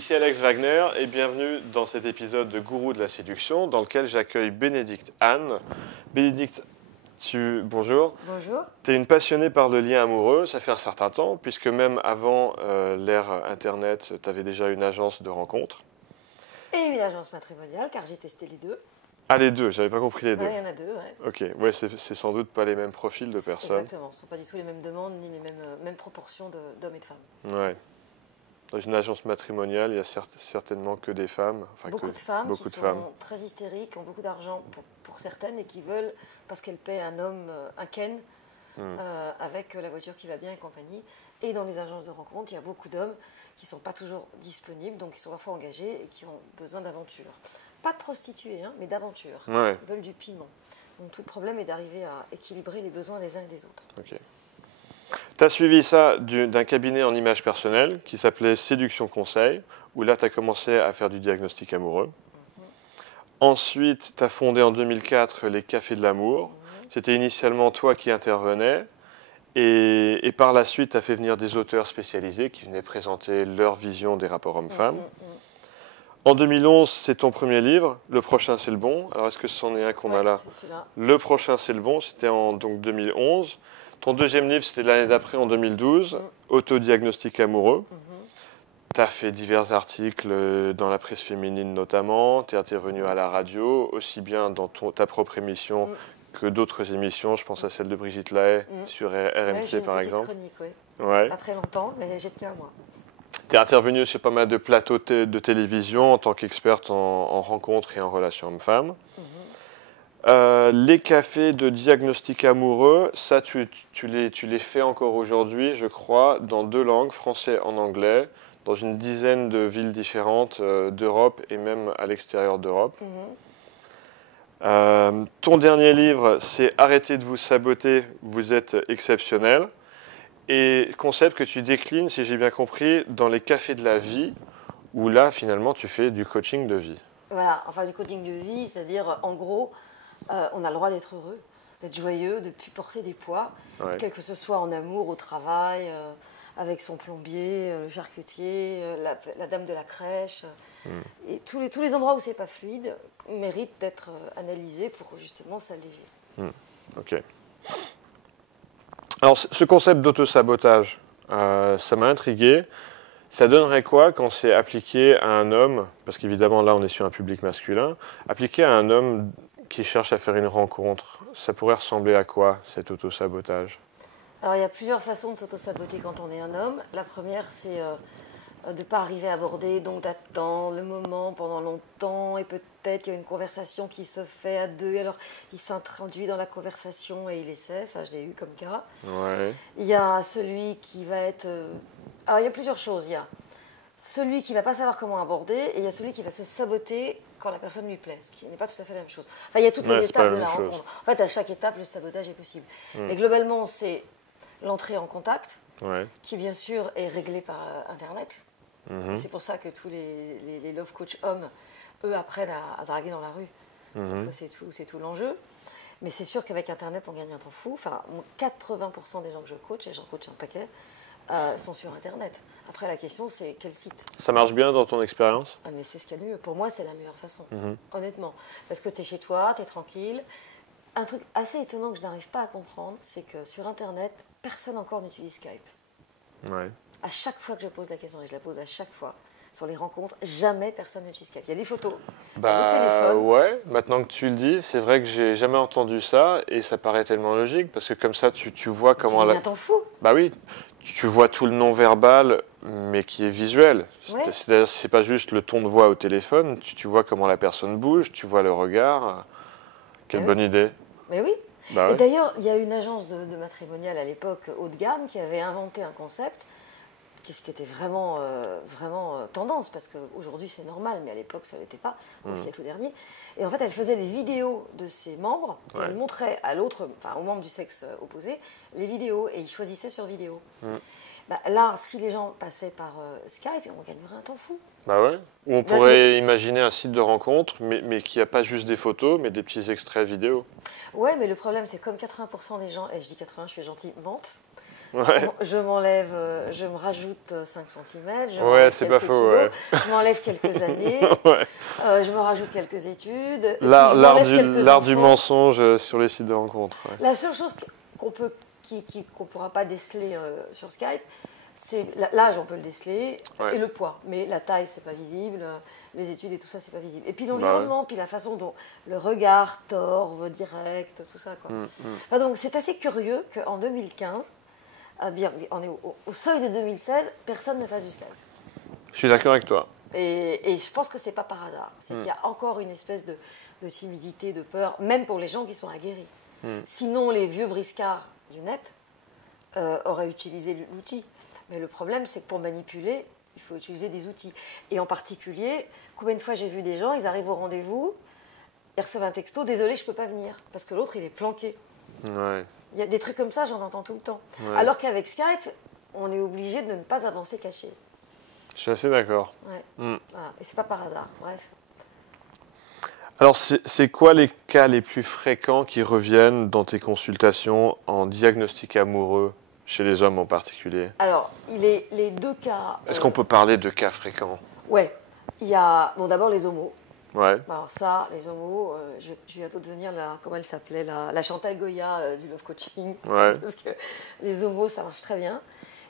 Ici Alex Wagner et bienvenue dans cet épisode de Gourou de la séduction dans lequel j'accueille Bénédicte Anne. Bénédicte, bonjour. Bonjour. Tu es une passionnée par le lien amoureux, ça fait un certain temps, puisque même avant l'ère Internet, tu avais déjà une agence de rencontres. Et une agence matrimoniale, car j'ai testé les deux. Ah, les deux, j'avais pas compris les deux. Ouais, il y en a deux, ouais. Ok, ouais, c'est sans doute pas les mêmes profils de personnes. Exactement, ce ne sont pas du tout les mêmes demandes, ni les mêmes proportions d'hommes et de femmes. Ouais. Dans une agence matrimoniale, il y a certainement que des femmes. Enfin, beaucoup de femmes beaucoup qui de femmes. sont très hystériques, ont beaucoup d'argent pour certaines et qui veulent, parce qu'elles paient un homme, un Ken, avec la voiture qui va bien et compagnie. Et dans les agences de rencontres, il y a beaucoup d'hommes qui ne sont pas toujours disponibles, donc qui sont parfois engagés et qui ont besoin d'aventure. Pas de prostituées, hein, mais d'aventure. Ouais. Ils veulent du piment. Donc tout le problème est d'arriver à équilibrer les besoins des uns et des autres. Ok. Tu as suivi ça d'un cabinet en image personnelle qui s'appelait Séduction Conseil, où là tu as commencé à faire du diagnostic amoureux. Ensuite, tu as fondé en 2004 les Cafés de l'amour. C'était initialement toi qui intervenais. Et par la suite, tu as fait venir des auteurs spécialisés qui venaient présenter leur vision des rapports hommes-femmes. En 2011, c'est ton premier livre. Le prochain, c'est le bon. Alors, est-ce que c'en est un qu'on a là? Le prochain, c'est le bon. C'était en donc, 2011. Ton deuxième livre, c'était l'année d'après, en 2012. Autodiagnostic amoureux. Tu as fait divers articles dans la presse féminine notamment. Tu es intervenu à la radio, aussi bien dans ta propre émission que d'autres émissions. Je pense à celle de Brigitte Lahaie sur RMC, par exemple. Chronique, oui. Ouais. Pas très longtemps, mais j'ai tenu à moi. Tu es intervenu sur pas mal de plateaux de télévision en tant qu'experte en rencontres et en relations hommes-femmes. Les cafés de diagnostic amoureux, ça tu les fais encore aujourd'hui, je crois, dans 2 langues, français et en anglais, dans une dizaine de villes différentes d'Europe et même à l'extérieur d'Europe. Ton dernier livre, c'est Arrêtez de vous saboter, vous êtes exceptionnel. Et concept que tu déclines, si j'ai bien compris, dans les cafés de la vie, où là, finalement, tu fais du coaching de vie. Voilà, enfin du coaching de vie, c'est-à-dire, en gros, on a le droit d'être heureux, d'être joyeux, de ne plus porter des poids, quel que ce soit en amour, au travail, avec son plombier, le charcutier, la dame de la crèche. Et tous les endroits où c'est pas fluide méritent d'être analysés pour justement s'alléger. Ok. Alors, ce concept d'autosabotage, ça m'a intrigué. Ça donnerait quoi quand c'est appliqué à un homme, parce qu'évidemment là on est sur un public masculin, appliqué à un homme qui cherche à faire une rencontre, ça pourrait ressembler à quoi cet autosabotage? Alors il y a plusieurs façons de s'auto-saboter quand on est un homme. La première, c'est de ne pas arriver à aborder, donc d'attendre le moment pendant longtemps, et peut-être il y a une conversation qui se fait à deux, et alors il s'introduit dans la conversation et il essaie, ça je l'ai eu comme cas. Ouais. Il y a celui qui va être... Alors il y a plusieurs choses, il y a celui qui ne va pas savoir comment aborder, et il y a celui qui va se saboter quand la personne lui plaît, ce qui n'est pas tout à fait la même chose. Enfin il y a toutes les étapes de la rencontre. En fait à chaque étape le sabotage est possible. Mais globalement c'est l'entrée en contact, qui bien sûr est réglée par Internet. C'est pour ça que tous les love coach hommes, eux, apprennent à draguer dans la rue. Parce que c'est tout l'enjeu. Mais c'est sûr qu'avec Internet, on gagne un temps fou. Enfin, 80% des gens que je coach, et j'en coach un paquet, sont sur Internet. Après, la question, c'est quel site? Ça marche bien dans ton expérience? Mais c'est ce qu'il y a de mieux. Pour moi, c'est la meilleure façon, honnêtement. Parce que tu es chez toi, tu es tranquille. Un truc assez étonnant que je n'arrive pas à comprendre, c'est que sur Internet, personne encore n'utilise Skype. Ouais. À chaque fois que je pose la question, et je la pose à chaque fois, sur les rencontres, jamais personne n'utilise Skype. Il y a des photos, il y a des téléphones. Ouais, maintenant que tu le dis, c'est vrai que j'ai jamais entendu ça et ça paraît tellement logique parce que comme ça, tu vois comment... Tu t'en fous. Bah oui, tu vois tout le non-verbal, mais qui est visuel. Ouais. C'est pas juste le ton de voix au téléphone, tu vois comment la personne bouge, tu vois le regard. Quelle bonne idée. Mais oui. Bah et d'ailleurs, il y a une agence de matrimonial à l'époque haut de gamme qui avait inventé un concept qui était vraiment, tendance, parce qu'aujourd'hui c'est normal, mais à l'époque ça ne l'était pas, au siècle dernier. Et en fait, elle faisait des vidéos de ses membres, et elle montrait à l'autre, enfin aux membres du sexe opposé, les vidéos, et ils choisissaient sur vidéo. Bah, là, si les gens passaient par Skype, on gagnerait un temps fou. Bah ouais. Ou on pourrait imaginer un site de rencontre, mais qui n'a pas juste des photos, mais des petits extraits vidéo. Ouais, mais le problème, c'est comme 80% des gens, et je dis 80, je suis gentille, mentent. Ouais. Je m'enlève, je me rajoute 5 cm. Ouais, c'est pas faux. Ouais. Je m'enlève quelques années. Ouais. Je me rajoute quelques études. L'art du mensonge sur les sites de rencontres. Ouais. La seule chose qu'on ne pourra pas déceler sur Skype, c'est l'âge, on peut le déceler, et le poids. Mais la taille, c'est pas visible. Les études et tout ça, c'est pas visible. Et puis l'environnement, puis la façon dont le regard torve, direct, tout ça. Quoi. Enfin, donc c'est assez curieux qu'en 2015, on est au seuil de 2016, personne ne fasse du Skype. Je suis d'accord avec toi. Et je pense que c'est pas par hasard. C'est qu'il y a encore une espèce de timidité, de peur, même pour les gens qui sont aguerris. Sinon, les vieux briscards du net auraient utilisé l'outil. Mais le problème, c'est que pour manipuler, il faut utiliser des outils. Et en particulier, combien de fois j'ai vu des gens, ils arrivent au rendez-vous, ils reçoivent un texto, désolé, je ne peux pas venir, parce que l'autre, il est planqué. Ouais. Il y a des trucs comme ça, j'en entends tout le temps. Ouais. Alors qu'avec Skype, on est obligé de ne pas avancer caché. Je suis assez d'accord. Ouais. Voilà. Et c'est pas par hasard, bref. Alors, c'est quoi les cas les plus fréquents qui reviennent dans tes consultations en diagnostic amoureux, chez les hommes en particulier? Alors, les deux cas... Est-ce qu'on peut parler de cas fréquents? Ouais. Il y a, bon, d'abord les homos. Ouais. Alors ça, les homos, je vais bientôt devenir comment elle s'appelait, la Chantal Goya du love coaching. Ouais. Parce que les homos, ça marche très bien.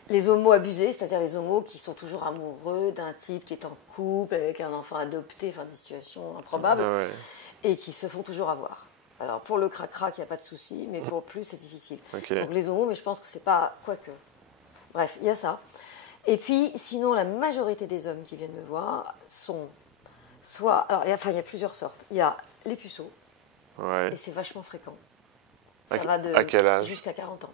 Les homos abusés, c'est-à-dire les homos qui sont toujours amoureux d'un type qui est en couple avec un enfant adopté, enfin des situations improbables, et qui se font toujours avoir. Alors pour le crac-crac, il n'y a pas de souci, mais pour plus, c'est difficile. Okay. Donc les homos, mais je pense que c'est pas... Quoique. Bref, il y a ça. Et puis, sinon, la majorité des hommes qui viennent me voir sont soit... Alors, il y a plusieurs sortes. Il y a les puceaux, et c'est vachement fréquent. Ça va à quel âge? Jusqu'à 40 ans.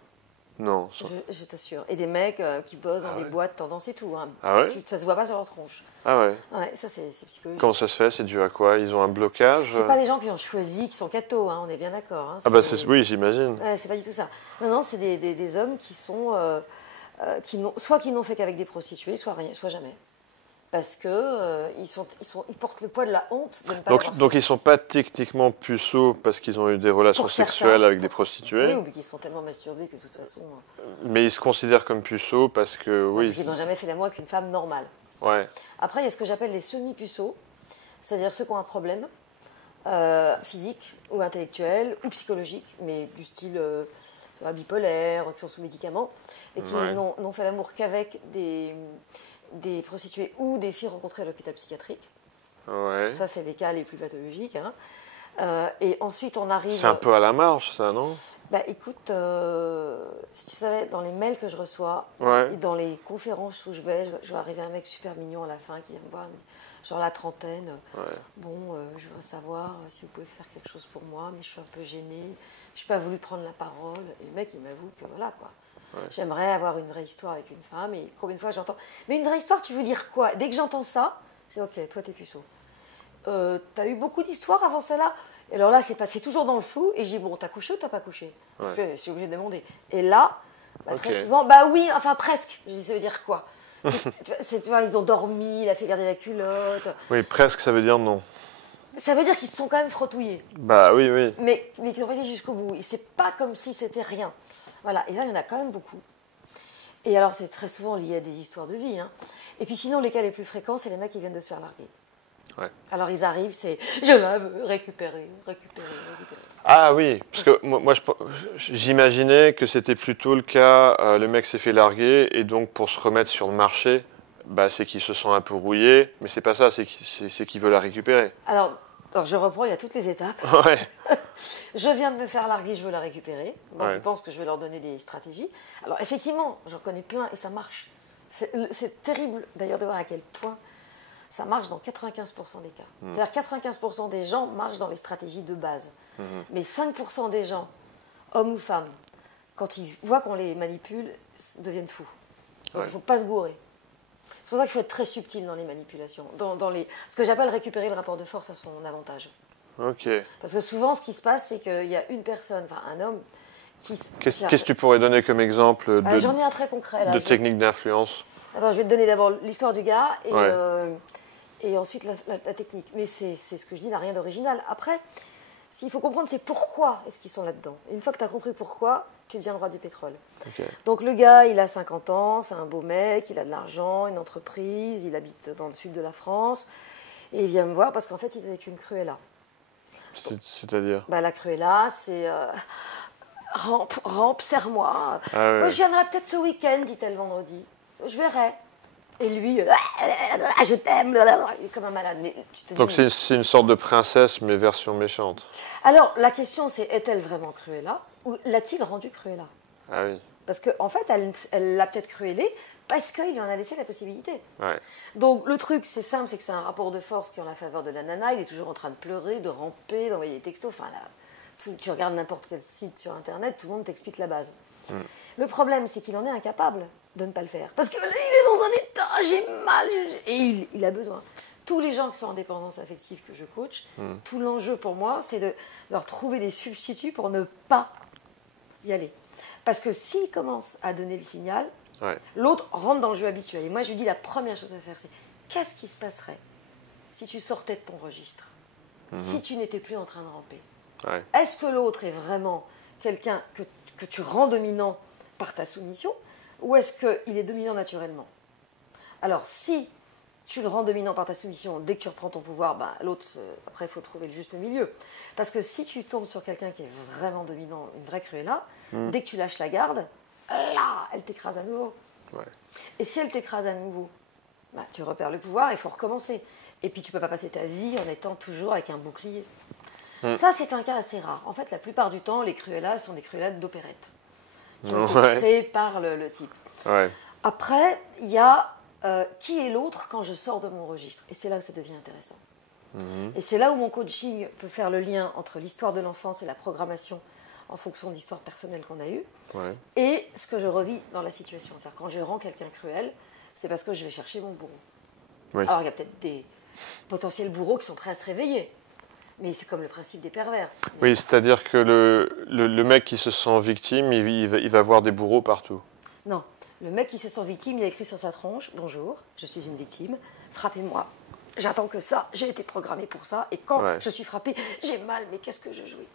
Non. Je t'assure. Et des mecs qui bossent dans des boîtes tendance et tout. Hein. Ah ouais? Ça se voit pas sur leur tronche. Ah ouais? Ouais, ça c'est psychologique. Comment ça se fait? C'est dû à quoi? Ils ont un blocage? C'est pas des gens qui ont choisi, qui sont cathos, hein, on est bien d'accord. Hein. Ah bah oui, j'imagine. Ouais, c'est pas du tout ça. Non, c'est des hommes qui sont... soit qui n'ont fait qu'avec des prostituées, soit jamais. Parce que ils portent le poids de la honte de ne pas l'avoir fait. Donc ils ne sont pas techniquement puceaux parce qu'ils ont eu des relations sexuelles avec des prostituées. Oui, ou qu'ils sont tellement masturbés que de toute façon... Mais ils se considèrent comme puceaux parce que... Parce qu'ils n'ont jamais fait d'amour avec une femme normale. Ouais. Après, il y a ce que j'appelle les semi-puceaux, c'est-à-dire ceux qui ont un problème physique ou intellectuel ou psychologique, mais du style bipolaire, qui sont sous médicaments, et qui n'ont fait l'amour qu'avec des prostituées ou des filles rencontrées à l'hôpital psychiatrique. Ouais. Ça, c'est les cas les plus pathologiques. Hein. Et ensuite, on arrive... C'est un peu à la marge, ça, non? Bah, écoute, si tu savais, dans les mails que je reçois, et dans les conférences où je vais arriver un mec super mignon à la fin qui vient me voir, genre la trentaine. Bon, je veux savoir si vous pouvez faire quelque chose pour moi, mais je suis un peu gênée. Je n'ai pas voulu prendre la parole. Et le mec, il m'avoue que voilà, quoi. J'aimerais avoir une vraie histoire avec une femme. Et combien de fois j'entends... Mais une vraie histoire, tu veux dire quoi? Dès que j'entends ça, c'est OK, toi, t'es puceau. T'as eu beaucoup d'histoires avant celle-là? Et alors là, c'est toujours dans le flou. Et je dis, bon, t'as couché ou t'as pas couché? Je suis obligée de demander. Et là, très souvent, bah oui, enfin presque. Je dis, ça veut dire quoi? Tu vois, ils ont dormi, il a fait garder la culotte. Oui, presque, ça veut dire non. Ça veut dire qu'ils se sont quand même frottouillés. Bah oui, oui. Mais qu'ils n'ont pas été jusqu'au bout. C'est pas comme si c'était rien. Voilà, et là, il y en a quand même beaucoup. Et alors, c'est très souvent lié à des histoires de vie. Hein. Et puis sinon, les cas les plus fréquents, c'est les mecs qui viennent de se faire larguer. Ouais. Alors, ils arrivent, c'est « je la veux récupérer. » Ah oui, parce que moi j'imaginais que c'était plutôt le cas, le mec s'est fait larguer, et donc pour se remettre sur le marché, bah, c'est qu'il se sent un peu rouillé, mais c'est pas ça, c'est qu'il veut la récupérer. Alors, je reprends, il y a toutes les étapes. Ouais. Je viens de me faire larguer, je veux la récupérer. Donc, je pense que je vais leur donner des stratégies. Alors, effectivement, j'en connais plein et ça marche. C'est terrible d'ailleurs de voir à quel point ça marche dans 95% des cas. C'est-à-dire 95% des gens marchent dans les stratégies de base. Mais 5% des gens, hommes ou femmes, quand ils voient qu'on les manipule, deviennent fous. Donc, il ne faut pas se gourer. C'est pour ça qu'il faut être très subtil dans les manipulations. Ce que j'appelle récupérer le rapport de force à son avantage. Ok. Parce que souvent, ce qui se passe, c'est qu'il y a une personne, enfin un homme, Qu'est-ce que tu pourrais donner comme exemple j'en ai un très concret, là, de technique d'influence? Attends, je vais te donner d'abord l'histoire du gars et ensuite la technique. Mais c'est ce que je dis n'a rien d'original. Après, s'il faut comprendre, c'est pourquoi est-ce qu'ils sont là-dedans. Et une fois que tu as compris pourquoi, tu deviens le roi du pétrole. Okay. Donc le gars, il a 50 ans, c'est un beau mec, il a de l'argent, une entreprise, il habite dans le sud de la France, et il vient me voir parce qu'en fait, il est avec une Cruella. C'est-à-dire La Cruella, c'est rampe, serre-moi. Ah, ouais. Je viendrai peut-être ce week-end, dit-elle vendredi. Je verrai. Et lui, je t'aime, il est comme un malade. Mais tu te dis, donc c'est une sorte de princesse, mais version méchante. Alors, la question, c'est est-elle vraiment Cruella ou l'a-t-il rendue Cruella? Ah oui. Parce qu'en fait, elle l'a peut-être cruellée parce qu'il lui en a laissé la possibilité. Ouais. Donc, le truc, c'est simple, c'est que c'est un rapport de force qui est en la faveur de la nana. Il est toujours en train de pleurer, de ramper, d'envoyer des textos. Enfin, là, tu regardes n'importe quel site sur Internet, tout le monde t'explique la base. Le problème, c'est qu'il en est incapable de ne pas le faire. Parce qu'il est dans un état, j'ai mal, et il a besoin. Tous les gens qui sont en dépendance affective que je coach, tout l'enjeu pour moi, c'est de leur trouver des substituts pour ne pas y aller. Parce que s'il commence à donner le signal, l'autre rentre dans le jeu habituel. Et moi, je lui dis, la première chose à faire, c'est qu'est-ce qui se passerait si tu sortais de ton registre, si tu n'étais plus en train de ramper? Est-ce que l'autre est vraiment quelqu'un que tu rends dominant par ta soumission, ou est-ce qu'il est dominant naturellement? Alors, si tu le rends dominant par ta soumission, dès que tu reprends ton pouvoir, l'autre, après, il faut trouver le juste milieu. Parce que si tu tombes sur quelqu'un qui est vraiment dominant, une vraie Cruella, dès que tu lâches la garde, là, elle t'écrase à nouveau. Et si elle t'écrase à nouveau, tu repères le pouvoir, il faut recommencer. Et puis, tu ne peux pas passer ta vie en étant toujours avec un bouclier. Ça, c'est un cas assez rare. En fait, la plupart du temps, les Cruellas sont des Cruellas d'opérette, qui ont été créées par le type. Après, il y a qui est l'autre quand je sors de mon registre. Et c'est là où ça devient intéressant. Et c'est là où mon coaching peut faire le lien entre l'histoire de l'enfance et la programmation en fonction de l'histoire personnelle qu'on a eue, et ce que je revis dans la situation. C'est-à-dire quand je rends quelqu'un cruel, c'est parce que je vais chercher mon bourreau. Alors il y a peut-être des potentiels bourreaux qui sont prêts à se réveiller. Mais c'est comme le principe des pervers. Oui, c'est-à-dire que le mec qui se sent victime, il va voir des bourreaux partout. Non, le mec qui se sent victime, il a écrit sur sa tronche « Bonjour, je suis une victime, frappez-moi. J'attends que ça, j'ai été programmé pour ça, et quand je suis frappé, j'ai mal, mais qu'est-ce que je jouis ?»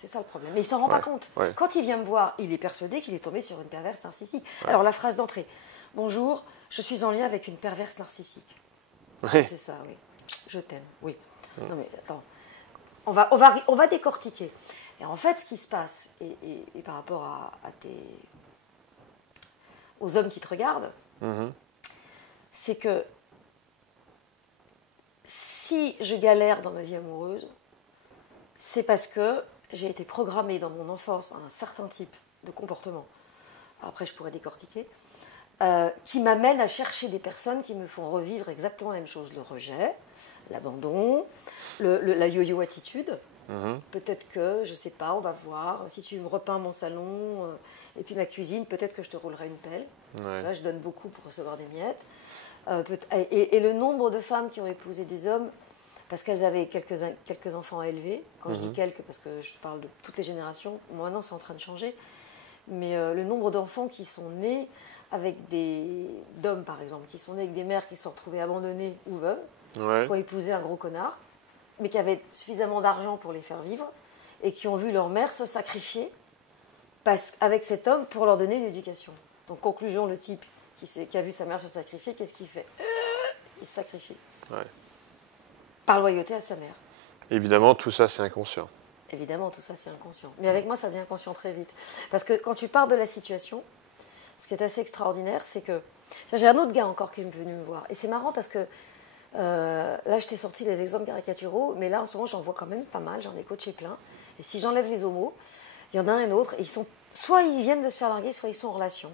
C'est ça le problème. Mais il ne s'en rend pas compte. Quand il vient me voir, il est persuadé qu'il est tombé sur une perverse narcissique. Alors la phrase d'entrée « Bonjour, je suis en lien avec une perverse narcissique. » C'est ça, oui. Je t'aime, oui. Non mais attends. On va décortiquer. Et en fait, ce qui se passe, et par rapport aux hommes qui te regardent, c'est que si je galère dans ma vie amoureuse, c'est parce que j'ai été programmée dans mon enfance à un certain type de comportement. Alors après, je pourrais décortiquer. Qui m'amène à chercher des personnes qui me font revivre exactement la même chose. Le rejet, l'abandon, la yo-yo attitude. Peut-être que, je ne sais pas, on va voir. Si tu me repeins mon salon et puis ma cuisine, peut-être que je te roulerai une pelle. Là, je donne beaucoup pour recevoir des miettes. Et le nombre de femmes qui ont épousé des hommes parce qu'elles avaient quelques enfants à élever. Quand je dis quelques, parce que je parle de toutes les générations. Maintenant, c'est en train de changer. Mais le nombre d'enfants qui sont nés avec d'hommes, par exemple, qui sont nés avec des mères qui se sont retrouvées abandonnées ou veuves pour épouser un gros connard, mais qui avaient suffisamment d'argent pour les faire vivre et qui ont vu leur mère se sacrifier avec cet homme pour leur donner une éducation. Donc, conclusion, le type qui a vu sa mère se sacrifier, qu'est-ce qu'il fait? Il se sacrifie. Par loyauté à sa mère. Évidemment, tout ça, c'est inconscient. Évidemment, tout ça, c'est inconscient. Mais avec moi, ça devient conscient très vite. Parce que quand tu pars de la situation, ce qui est assez extraordinaire, c'est que... J'ai un autre gars encore qui est venu me voir. Et c'est marrant parce que là, je t'ai sorti les exemples caricaturaux, mais là, en ce moment, j'en vois quand même pas mal. J'en ai coaché plein. Et si j'enlève les homos, il y en a un autre. Soit ils viennent de se faire larguer, soit ils sont en relation.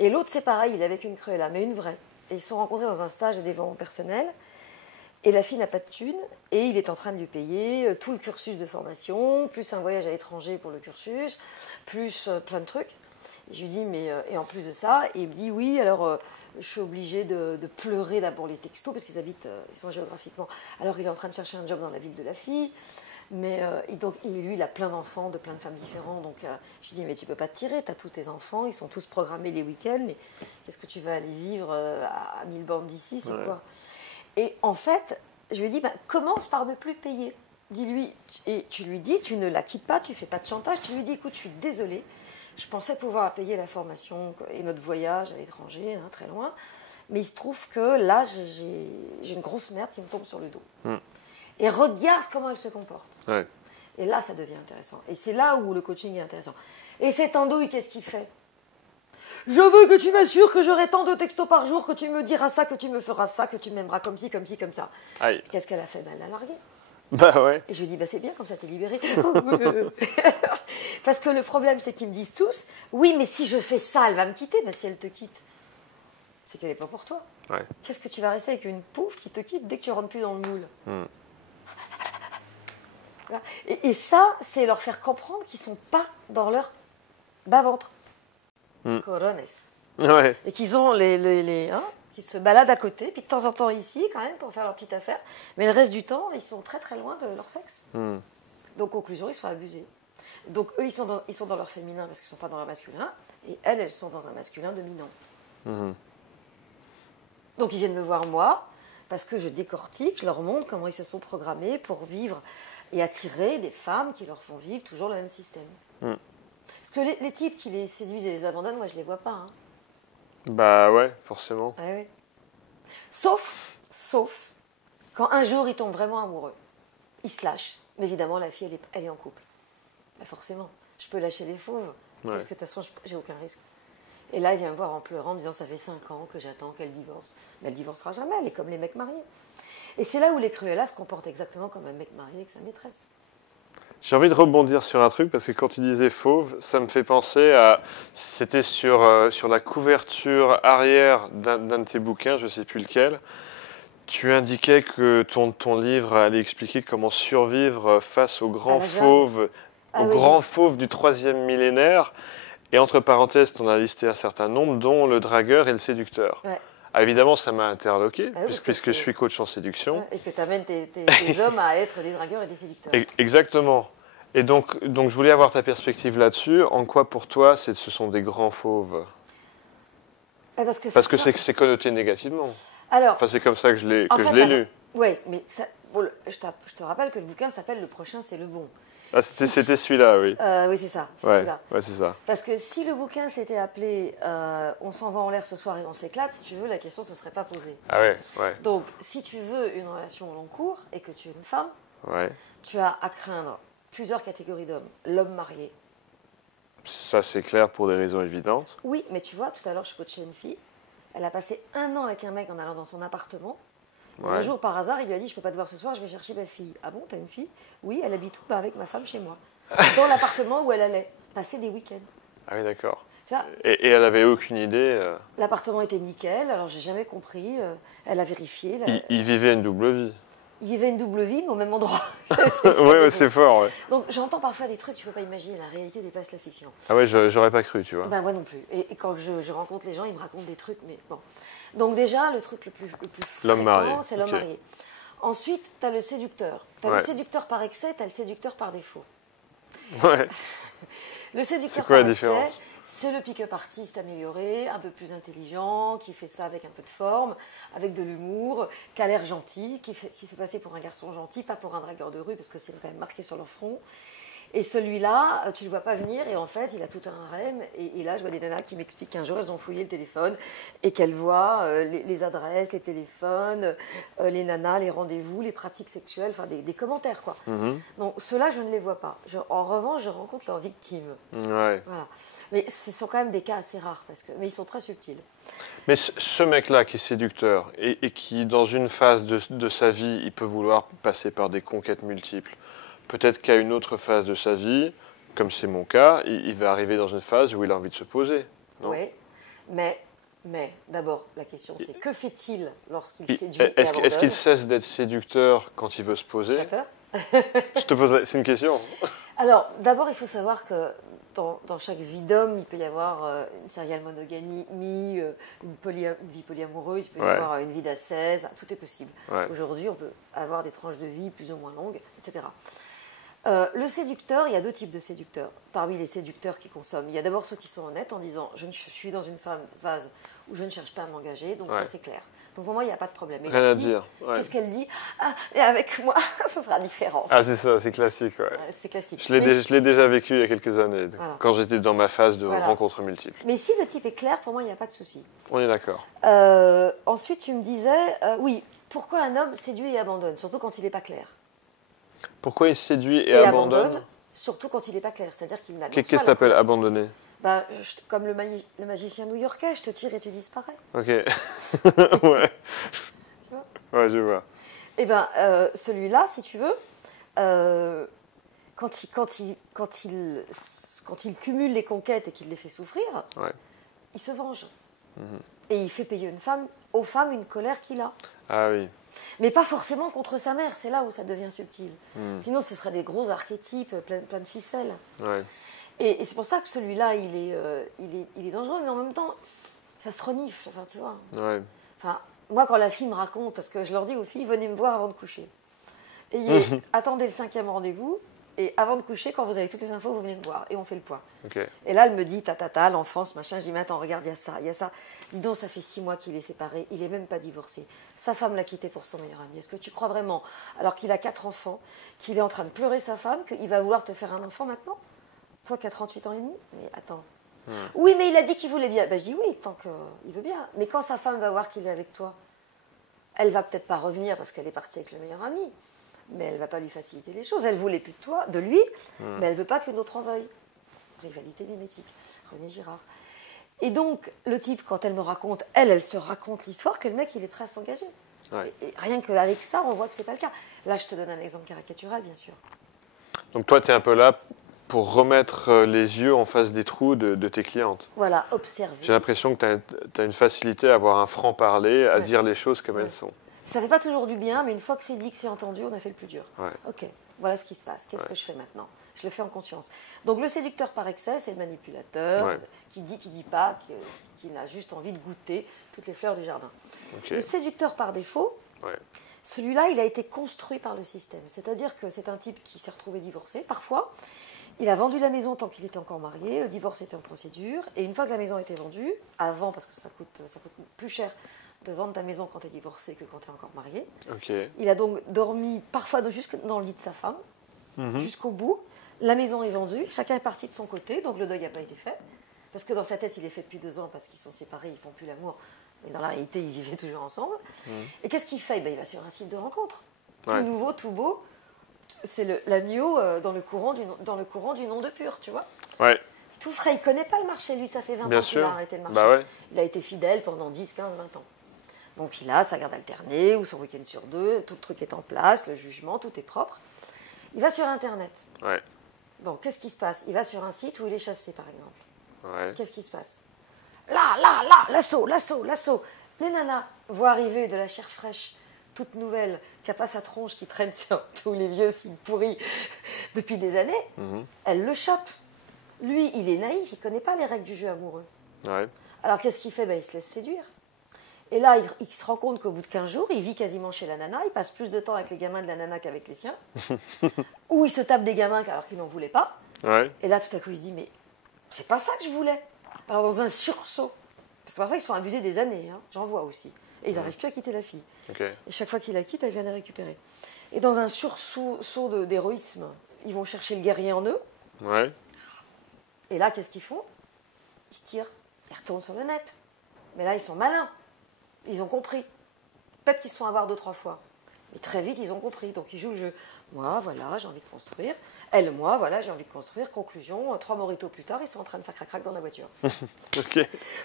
Et l'autre, c'est pareil. Il est avec une Cruella, mais une vraie. Et ils se sont rencontrés dans un stage de développement personnel. Et la fille n'a pas de thune, et il est en train de lui payer tout le cursus de formation, plus un voyage à l'étranger pour le cursus, plus plein de trucs. Et je lui dis, et en plus de ça, il me dit, oui, alors je suis obligée de pleurer là pour les textos, parce qu'ils ils sont géographiquement. Alors il est en train de chercher un job dans la ville de la fille, mais lui, il a plein d'enfants, de plein de femmes différentes. Donc je lui dis, mais tu peux pas te tirer, tu as tous tes enfants, ils sont tous programmés les week-ends, mais qu'est-ce que tu vas aller vivre à 1000 bornes d'ici, c'est quoi? Et en fait, je lui ai dit, commence par ne plus payer. Dis-lui, et tu lui dis, tu ne la quittes pas, tu ne fais pas de chantage, tu lui dis, écoute, je suis désolée, Je pensais pouvoir payer la formation et notre voyage à l'étranger, hein, très loin. Mais il se trouve que là, j'ai une grosse merde qui me tombe sur le dos. Et regarde comment elle se comporte. Ouais. Et là, ça devient intéressant. Et c'est là où le coaching est intéressant. Et cette andouille, qu'est-ce qu'il fait? Je veux que tu m'assures que j'aurai tant de textos par jour, que tu me diras ça, que tu me feras ça, que tu m'aimeras comme ci, comme ci, comme ça. Aïe. Qu'est-ce qu'elle a fait? Elle l'a largué. Bah ouais. Et je lui dis, c'est bien, comme ça t'es libérée. Parce que le problème, c'est qu'ils me disent tous, oui, mais si je fais ça, elle va me quitter. Ben, si elle te quitte, c'est qu'elle n'est pas pour toi. Ouais. Qu'est-ce que tu vas rester avec une pouffe qui te quitte dès que tu rentres plus dans le moule? Et ça, c'est leur faire comprendre qu'ils ne sont pas dans leur bas-ventre. Corones. Ouais. Et qu'ils ont qui se baladent à côté, puis de temps en temps ici, quand même, pour faire leur petite affaire. Mais le reste du temps, ils sont très très loin de leur sexe. Donc, conclusion, ils se font abuser. Donc, eux, ils sont dans leur féminin parce qu'ils ne sont pas dans leur masculin. Et elles sont dans un masculin dominant. Donc, ils viennent me voir, moi, parce que je décortique, je leur montre comment ils se sont programmés pour vivre et attirer des femmes qui leur font vivre toujours le même système. Parce que les types qui les séduisent et les abandonnent, moi, je ne les vois pas. Hein. Bah ouais, forcément. Ah oui. Sauf quand un jour ils tombent vraiment amoureux. Ils se lâchent. Mais évidemment, la fille, elle est en couple. Bah forcément, je peux lâcher les fauves. Parce que de toute façon, j'ai aucun risque. Et là, il vient me voir en pleurant, en me disant, ça fait 5 ans que j'attends qu'elle divorce. Mais elle divorcera jamais, elle est comme les mecs mariés. Et c'est là où les Cruella se comportent exactement comme un mec marié avec sa maîtresse. J'ai envie de rebondir sur un truc, parce que quand tu disais fauve, ça me fait penser à... C'était sur la couverture arrière d'un de tes bouquins, je ne sais plus lequel. Tu indiquais que ton livre allait expliquer comment survivre face aux grands fauves, grands fauves du 3e millénaire. Et entre parenthèses, tu en as listé un certain nombre, dont le dragueur et le séducteur. Ouais. Ah, évidemment, ça m'a interloqué, oui, puisque je suis coach en séduction. Et que tu amènes tes hommes à être des dragueurs et des séducteurs. Exactement. Et donc, je voulais avoir ta perspective là-dessus. En quoi, pour toi, ce sont des grands fauves? Parce que c'est connoté négativement. Alors, enfin, c'est comme ça que je l'ai lu. Oui, mais je te rappelle que le bouquin s'appelle Le prochain, c'est le bon. Ah, c'était celui-là, oui. Oui, c'est ça. Ouais, c'est ça. Parce que si le bouquin s'était appelé On s'en va en l'air ce soir et on s'éclate, si tu veux, la question ne se serait pas posée. Ah ouais. Donc, si tu veux une relation au long cours et que tu es une femme, tu as à craindre plusieurs catégories d'hommes. L'homme marié. Ça, c'est clair pour des raisons évidentes. Oui, mais tu vois, tout à l'heure, je coachais une fille. Elle a passé 1 an avec un mec en allant dans son appartement. Un jour, par hasard, il lui a dit, je ne peux pas te voir ce soir, je vais chercher ma fille. Ah bon, t'as une fille? Oui, elle habite où? Bah, avec ma femme chez moi. Dans l'appartement où elle allait passer des week-ends. Ah oui, d'accord. Et elle n'avait aucune idée. L'appartement était nickel, alors j'ai jamais compris. Elle a vérifié. Il vivait une double vie. Il vivait une double vie, mais au même endroit. Oui, c'est fort. Ouais. Donc j'entends parfois des trucs, tu ne peux pas imaginer, la réalité dépasse la fiction. Ah ouais, j'aurais pas cru, tu vois. Ben moi non plus. Et quand je rencontre les gens, ils me racontent des trucs, mais bon. Donc déjà, le truc le plus fréquent, c'est l'homme marié. Ensuite, tu as le séducteur. Tu as le séducteur par excès, tu as le séducteur par défaut. Ouais. Le séducteur c'est quoi par la excès, différence? c'est le pick-up artiste amélioré, un peu plus intelligent, qui fait ça avec un peu de forme, avec de l'humour, qui a l'air gentil, qui se fait passer pour un garçon gentil, pas pour un dragueur de rue, parce que c'est quand même marqué sur leur front. Et celui-là, tu ne le vois pas venir, et en fait, il a tout un harem. Et là, je vois des nanas qui m'expliquent qu'un jour, elles ont fouillé le téléphone et qu'elles voient les adresses, les téléphones, les nanas, les rendez-vous, les pratiques sexuelles, enfin des commentaires, quoi. Donc, ceux-là, je ne les vois pas. En revanche, je rencontre leurs victimes. Ouais. Voilà. Mais ce sont quand même des cas assez rares, mais ils sont très subtils. Mais ce mec-là qui est séducteur et qui, dans une phase de sa vie, il peut vouloir passer par des conquêtes multiples, peut-être qu'à une autre phase de sa vie, comme c'est mon cas, il va arriver dans une phase où il a envie de se poser. Non? Oui, mais d'abord, la question c'est que fait-il lorsqu'il séduit et Est-ce abandonne? qu'il cesse d'être séducteur quand il veut se poser? T'as peur? Je te poserai, c'est une question. Alors, d'abord, il faut savoir que dans chaque vie d'homme, il peut y avoir une serial monogamie, une vie polyamoureuse, il peut y avoir une vie d'ascèse, tout est possible. Aujourd'hui, on peut avoir des tranches de vie plus ou moins longues, etc. Le séducteur, il y a deux types de séducteurs. Parmi les séducteurs qui consomment, il y a d'abord ceux qui sont honnêtes en disant je suis dans une phase où je ne cherche pas à m'engager, donc ça c'est clair. Donc pour moi, il n'y a pas de problème. Et rien à dire. Qu'est-ce qu'elle dit? Ah, mais avec moi, ça sera différent. Ah, c'est ça, c'est classique. C'est classique. Je l'ai déjà vécu il y a quelques années, quand j'étais dans ma phase de rencontres multiples. Mais si le type est clair, pour moi, il n'y a pas de souci. On est d'accord. Ensuite, tu me disais, oui, pourquoi un homme séduit et abandonne, surtout quand il n'est pas clair? Pourquoi il séduit et abandonne? Surtout quand il n'est pas clair. C'est-à-dire qu'il n'a Qu'est-ce que tu appelles abandonner? Comme le magicien new-yorkais, je te tire et tu disparais. Ok. Ouais. Tu vois? Ouais, je vois. Eh bien, celui-là, si tu veux, quand il cumule les conquêtes et qu'il les fait souffrir, il se venge. Et il fait payer aux femmes une colère qu'il a. Ah oui. Mais pas forcément contre sa mère, c'est là où ça devient subtil. Sinon, ce serait des gros archétypes plein de ficelles. Ouais. Et c'est pour ça que celui-là, il est dangereux, mais en même temps, ça se renifle, enfin, tu vois. Ouais. Enfin, moi, quand la fille me raconte, parce que je leur dis aux filles, venez me voir avant de coucher. Attendez le 5e rendez-vous, et avant de coucher, quand vous avez toutes les infos, vous venez me voir, et on fait le point. Okay. Et là, elle me dit, l'enfance, machin. Je dis, mais attends, regarde, il y a ça. Dis donc, ça fait 6 mois qu'il est séparé, il n'est même pas divorcé. Sa femme l'a quitté pour son meilleur ami. Est-ce que tu crois vraiment, alors qu'il a 4 enfants, qu'il est en train de pleurer sa femme, qu'il va vouloir te faire un enfant maintenant? Toi qui as 38 ans et demi? Mais attends. Oui, mais il a dit qu'il voulait bien. Je dis oui, tant qu'il veut bien. Mais quand sa femme va voir qu'il est avec toi, elle va peut-être pas revenir parce qu'elle est partie avec le meilleur ami. Mais elle va pas lui faciliter les choses. Elle voulait plus de toi, de lui, mais elle veut pas qu'une autre en veuille. Rivalité mimétique. René Girard. Et donc, le type, quand elle me raconte, elle se raconte l'histoire que le mec, il est prêt à s'engager. Ouais. Et rien qu'avec ça, on voit que c'est pas le cas. Là, je te donne un exemple caricatural, bien sûr. Donc toi, tu es un peu là pour remettre les yeux en face des trous de tes clientes. Voilà, observer. J'ai l'impression que tu as une facilité à avoir un franc-parler, à dire les choses comme elles sont. Ça ne fait pas toujours du bien, mais une fois que c'est dit, que c'est entendu, on a fait le plus dur. Ouais. Ok, voilà ce qui se passe. Qu'est-ce que je fais maintenant? Je le fais en conscience. Donc le séducteur par excès, c'est le manipulateur qui dit pas, qui n'a juste envie de goûter toutes les fleurs du jardin. Okay. Le séducteur par défaut, celui-là, il a été construit par le système. C'est-à-dire que c'est un type qui s'est retrouvé divorcé, parfois. Il a vendu la maison tant qu'il était encore marié, le divorce était en procédure, et une fois que la maison était vendue, avant, parce que ça coûte plus cher de vendre ta maison quand tu es divorcé que quand tu es encore marié, il a donc dormi parfois jusque dans le lit de sa femme, jusqu'au bout. La maison est vendue, chacun est parti de son côté, donc le deuil n'a pas été fait, parce que dans sa tête, il est fait depuis 2 ans, parce qu'ils sont séparés, ils ne font plus l'amour, mais dans la réalité, ils vivaient toujours ensemble. Et qu'est-ce qu'il fait? Il va sur un site de rencontre, tout nouveau, tout beau. C'est l'agneau dans le courant du nom de pur, tu vois. Ouais. Tout frais, il ne connaît pas le marché, lui, ça fait 20 ans qu'il a arrêté le marché. Bah ouais. Il a été fidèle pendant 10, 15, 20 ans. Donc il a sa garde alternée, ou son week-end sur 2, tout le truc est en place, le jugement, tout est propre. Il va sur Internet. Ouais. Bon, qu'est-ce qui se passe? Il va sur un site où il est chassé, par exemple. Ouais. Qu'est-ce qui se passe? Là, l'assaut. Les nanas voient arriver de la chair fraîche, toute nouvelle, qui n'a pas sa tronche, qui traîne sur tous les vieux sites pourris depuis des années. Elle le chope. Lui, il est naïf, il ne connaît pas les règles du jeu amoureux. Ouais. Alors, qu'est-ce qu'il fait? Il se laisse séduire. Et là, il se rend compte qu'au bout de 15 jours, il vit quasiment chez la nana, il passe plus de temps avec les gamins de la nana qu'avec les siens. Ou il se tape des gamins alors qu'il n'en voulait pas. Ouais. Et là, tout à coup, il se dit, mais c'est pas ça que je voulais. Alors, dans un sursaut, parce que parfois, ils se font abuser des années, hein, j'en vois aussi. Et ils n'arrivent plus à quitter la fille. Et chaque fois qu'il la quitte, elle vient les récupérer. Et dans un sursaut d'héroïsme, ils vont chercher le guerrier en eux. Ouais. Et là, qu'est-ce qu'ils font? Ils se tirent, ils retournent sur le net. Mais là, ils sont malins. Ils ont compris. Peut-être qu'ils se font avoir 2-3 fois. Mais très vite, ils ont compris. Donc, ils jouent le jeu. Moi, voilà, j'ai envie de construire. Elle, moi, voilà, j'ai envie de construire. Conclusion, 3 mojitos plus tard, ils sont en train de faire crac-crac dans la voiture.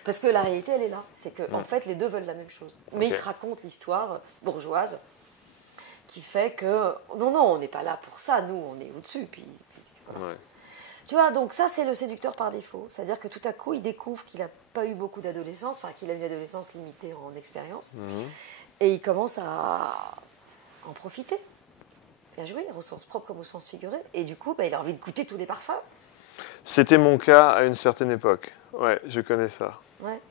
Parce que la réalité, elle est là. C'est qu'en fait, les deux veulent la même chose. Mais ils se racontent l'histoire bourgeoise qui fait que, non, on n'est pas là pour ça. Nous, on est au-dessus. Puis voilà. Tu vois, donc ça, c'est le séducteur par défaut. C'est-à-dire que tout à coup, il découvre qu'il n'a pas eu beaucoup d'adolescence, enfin, qu'il a une adolescence limitée en expérience. Et il commence à en profiter. Et à jouer, au sens propre comme au sens figuré. Et du coup, il a envie de goûter tous les parfums. C'était mon cas à une certaine époque. Ouais, je connais ça. Ouais.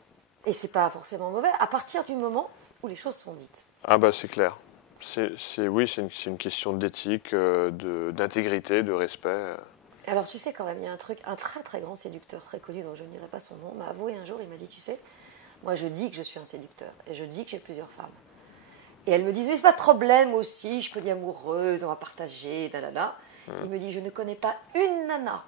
Et c'est pas forcément mauvais, à partir du moment où les choses sont dites. Ah bah c'est clair. Oui, c'est une question d'éthique, d'intégrité, de respect. Alors tu sais quand même, il y a un très très grand séducteur, très connu, dont je ne dirai pas son nom, m'a avoué un jour, il m'a dit, tu sais, moi je dis que je suis un séducteur, et je dis que j'ai plusieurs femmes. Et elle me dit, mais c'est pas de problème aussi, je peux dire amoureuse, on va partager, da. Il me dit, je ne connais pas une nana.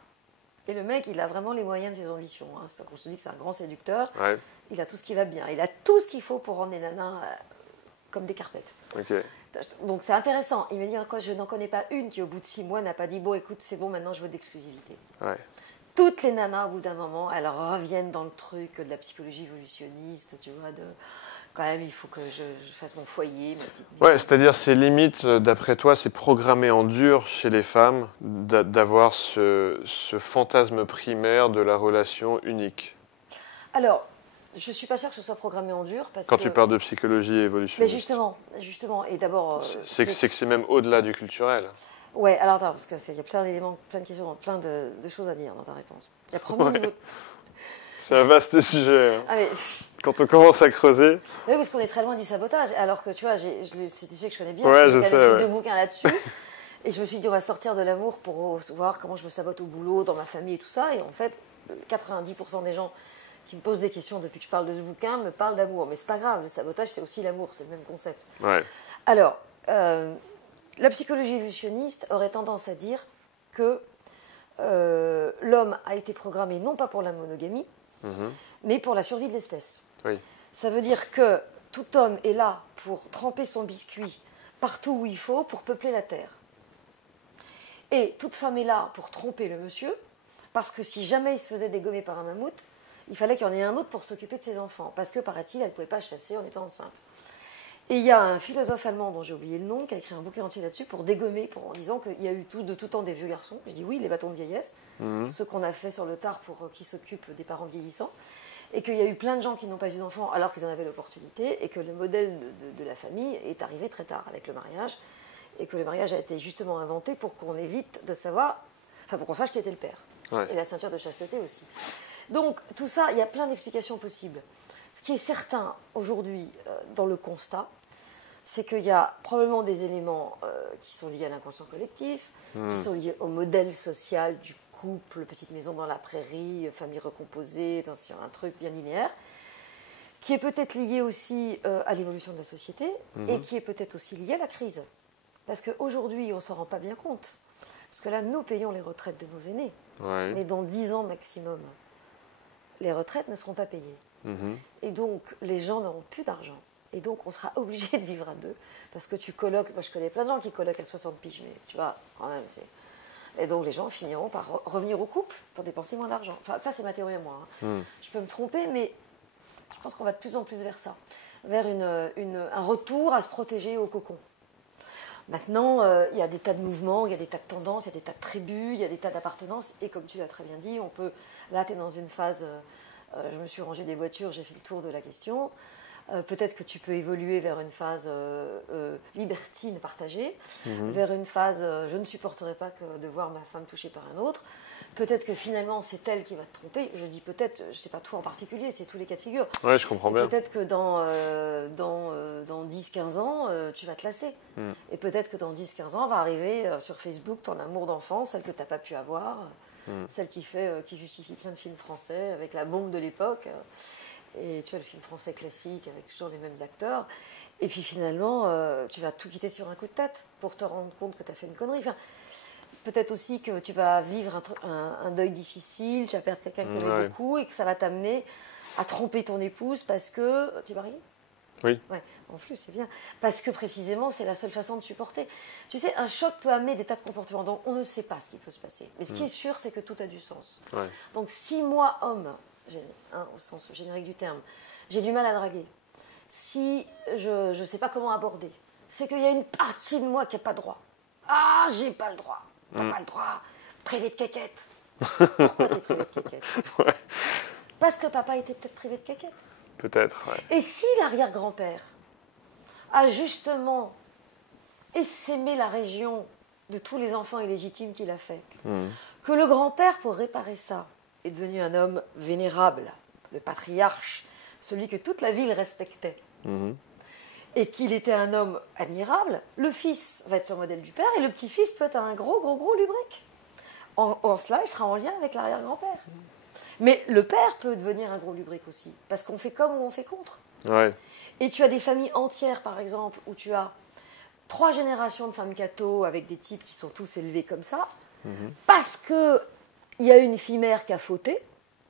Et le mec, il a vraiment les moyens de ses ambitions. Hein. Quand je te dis que c'est un grand séducteur, Ouais. il a tout ce qui va bien. Il a tout ce qu'il faut pour rendre les nanas comme des carpettes. Okay. Donc c'est intéressant. Il me dit, quoi, je n'en connais pas une qui, au bout de 6 mois, n'a pas dit, bon, écoute, c'est bon, maintenant je veux d'exclusivité. Ouais. Toutes les nanas, au bout d'un moment, elles reviennent dans le truc de la psychologie évolutionniste, tu vois, quand même, il faut que je fasse mon foyer, ma petite maison. Ouais, c'est-à-dire, c'est limite, d'après toi, c'est programmé en dur chez les femmes d'avoir ce fantasme primaire de la relation unique. Alors, je ne suis pas sûre que ce soit programmé en dur. Quand tu parles de psychologie évolutionniste. Mais justement. Et d'abord... c'est que c'est même au-delà du culturel. Ouais, alors attends, parce qu'il y a plein d'éléments, plein de questions, plein de choses à dire dans ta réponse. Il y a premier niveau... C'est un vaste sujet. Hein. Ah, mais... Quand on commence à creuser... Oui, parce qu'on est très loin du sabotage. Alors que, tu vois, c'est des sujets que je connais bien. Ouais, j'ai écrit 2 bouquins là-dessus. Et je me suis dit, on va sortir de l'amour pour voir comment je me sabote au boulot, dans ma famille et tout ça. Et en fait, 90% des gens qui me posent des questions depuis que je parle de ce bouquin me parlent d'amour. Mais c'est pas grave, le sabotage, c'est aussi l'amour, c'est le même concept. Ouais. Alors, la psychologie évolutionniste aurait tendance à dire que l'homme a été programmé non pas pour la monogamie, mais pour la survie de l'espèce. Oui. Ça veut dire que tout homme est là pour tremper son biscuit partout où il faut pour peupler la terre. Et toute femme est là pour tromper le monsieur, parce que si jamais il se faisait dégommer par un mammouth, il fallait qu'il y en ait un autre pour s'occuper de ses enfants, parce que, paraît-il, elle ne pouvait pas chasser en étant enceinte. Et il y a un philosophe allemand dont j'ai oublié le nom, qui a écrit un bouquin entier là-dessus pour dégommer, en disant qu'il y a eu de tout temps des vieux garçons. Je dis oui, les bâtons de vieillesse, ceux qu'on a fait sur le tard pour qui s'occupent des parents vieillissants, et qu'il y a eu plein de gens qui n'ont pas eu d'enfants alors qu'ils en avaient l'opportunité, et que le modèle de la famille est arrivé très tard avec le mariage, et que le mariage a été justement inventé pour qu'on évite de savoir, enfin pour qu'on sache qui était le père. Ouais. Et la ceinture de chasteté aussi. Donc tout ça, il y a plein d'explications possibles. Ce qui est certain aujourd'hui dans le constat, c'est qu'il y a probablement des éléments qui sont liés à l'inconscient collectif, qui sont liés au modèle social du couple, petite maison dans la prairie, famille recomposée, dans un truc bien linéaire, qui est peut-être lié aussi à l'évolution de la société et qui est peut-être aussi lié à la crise. Parce qu'aujourd'hui, on ne s'en rend pas bien compte. Parce que là, nous payons les retraites de nos aînés. Ouais. Mais dans 10 ans maximum, les retraites ne seront pas payées. Et donc, les gens n'auront plus d'argent. Et donc, on sera obligé de vivre à deux. Parce que tu coloques... Moi, je connais plein de gens qui coloquent à 60 piges, mais tu vois, quand même, c'est... Et donc, les gens finiront par revenir au couple pour dépenser moins d'argent. Enfin, ça, c'est ma théorie à moi. Hein. Je peux me tromper, mais je pense qu'on va de plus en plus vers ça. Vers un retour à se protéger au cocon. Maintenant, il y a des tas de mouvements, il y a des tas de tendances, il y a des tas de tribus, il y a des tas d'appartenances. Et comme tu l'as très bien dit, on peut... Là, tu es dans une phase... je me suis rangé des voitures, j'ai fait le tour de la question. Peut-être que tu peux évoluer vers une phase libertine partagée, vers une phase je ne supporterai pas de voir ma femme touchée par un autre. Peut-être que finalement c'est elle qui va te tromper. Je dis peut-être, je ne sais pas toi en particulier, c'est tous les cas de figure. Oui, je comprends bien. Peut-être que dans 10-15 ans, tu vas te lasser. Et peut-être que dans 10-15 ans, va arriver sur Facebook ton amour d'enfant, celle que tu n'as pas pu avoir, celle qui justifie plein de films français avec la bombe de l'époque. Et tu vois, le film français classique avec toujours les mêmes acteurs. Et puis finalement, tu vas tout quitter sur un coup de tête pour te rendre compte que tu as fait une connerie. Enfin, peut-être aussi que tu vas vivre un deuil difficile, tu vas perdre quelqu'un que tu aimais beaucoup et que ça va t'amener à tromper ton épouse parce que... Tu es marié ? Oui. Ouais, en plus, c'est bien. Parce que précisément, c'est la seule façon de supporter. Tu sais, un choc peut amener des tas de comportements. Donc, on ne sait pas ce qui peut se passer. Mais ce qui est sûr, c'est que tout a du sens. Ouais. Donc, si moi, homme... au sens générique du terme, j'ai du mal à draguer. Si je ne sais pas comment aborder, c'est qu'il y a une partie de moi qui n'a pas droit. Ah, j'ai pas le droit. T'as pas le droit. Privé de caquette. Pourquoi t'es privé de caquette? Ouais. Parce que papa était peut-être privé de caquette. Peut-être, ouais. Et si l'arrière-grand-père a justement essaimé la région de tous les enfants illégitimes qu'il a fait, que le grand-père, pour réparer ça, est devenu un homme vénérable, le patriarche, celui que toute la ville respectait. et qu'il était un homme admirable, le fils va être son modèle du père et le petit-fils peut être un gros lubrique. En cela, il sera en lien avec l'arrière-grand-père. Mais le père peut devenir un gros lubrique aussi, parce qu'on fait comme ou on fait contre. Ouais. Et tu as des familles entières, par exemple, où tu as 3 générations de femmes catho avec des types qui sont tous élevés comme ça, parce qu'il y a une fille mère qui a fauté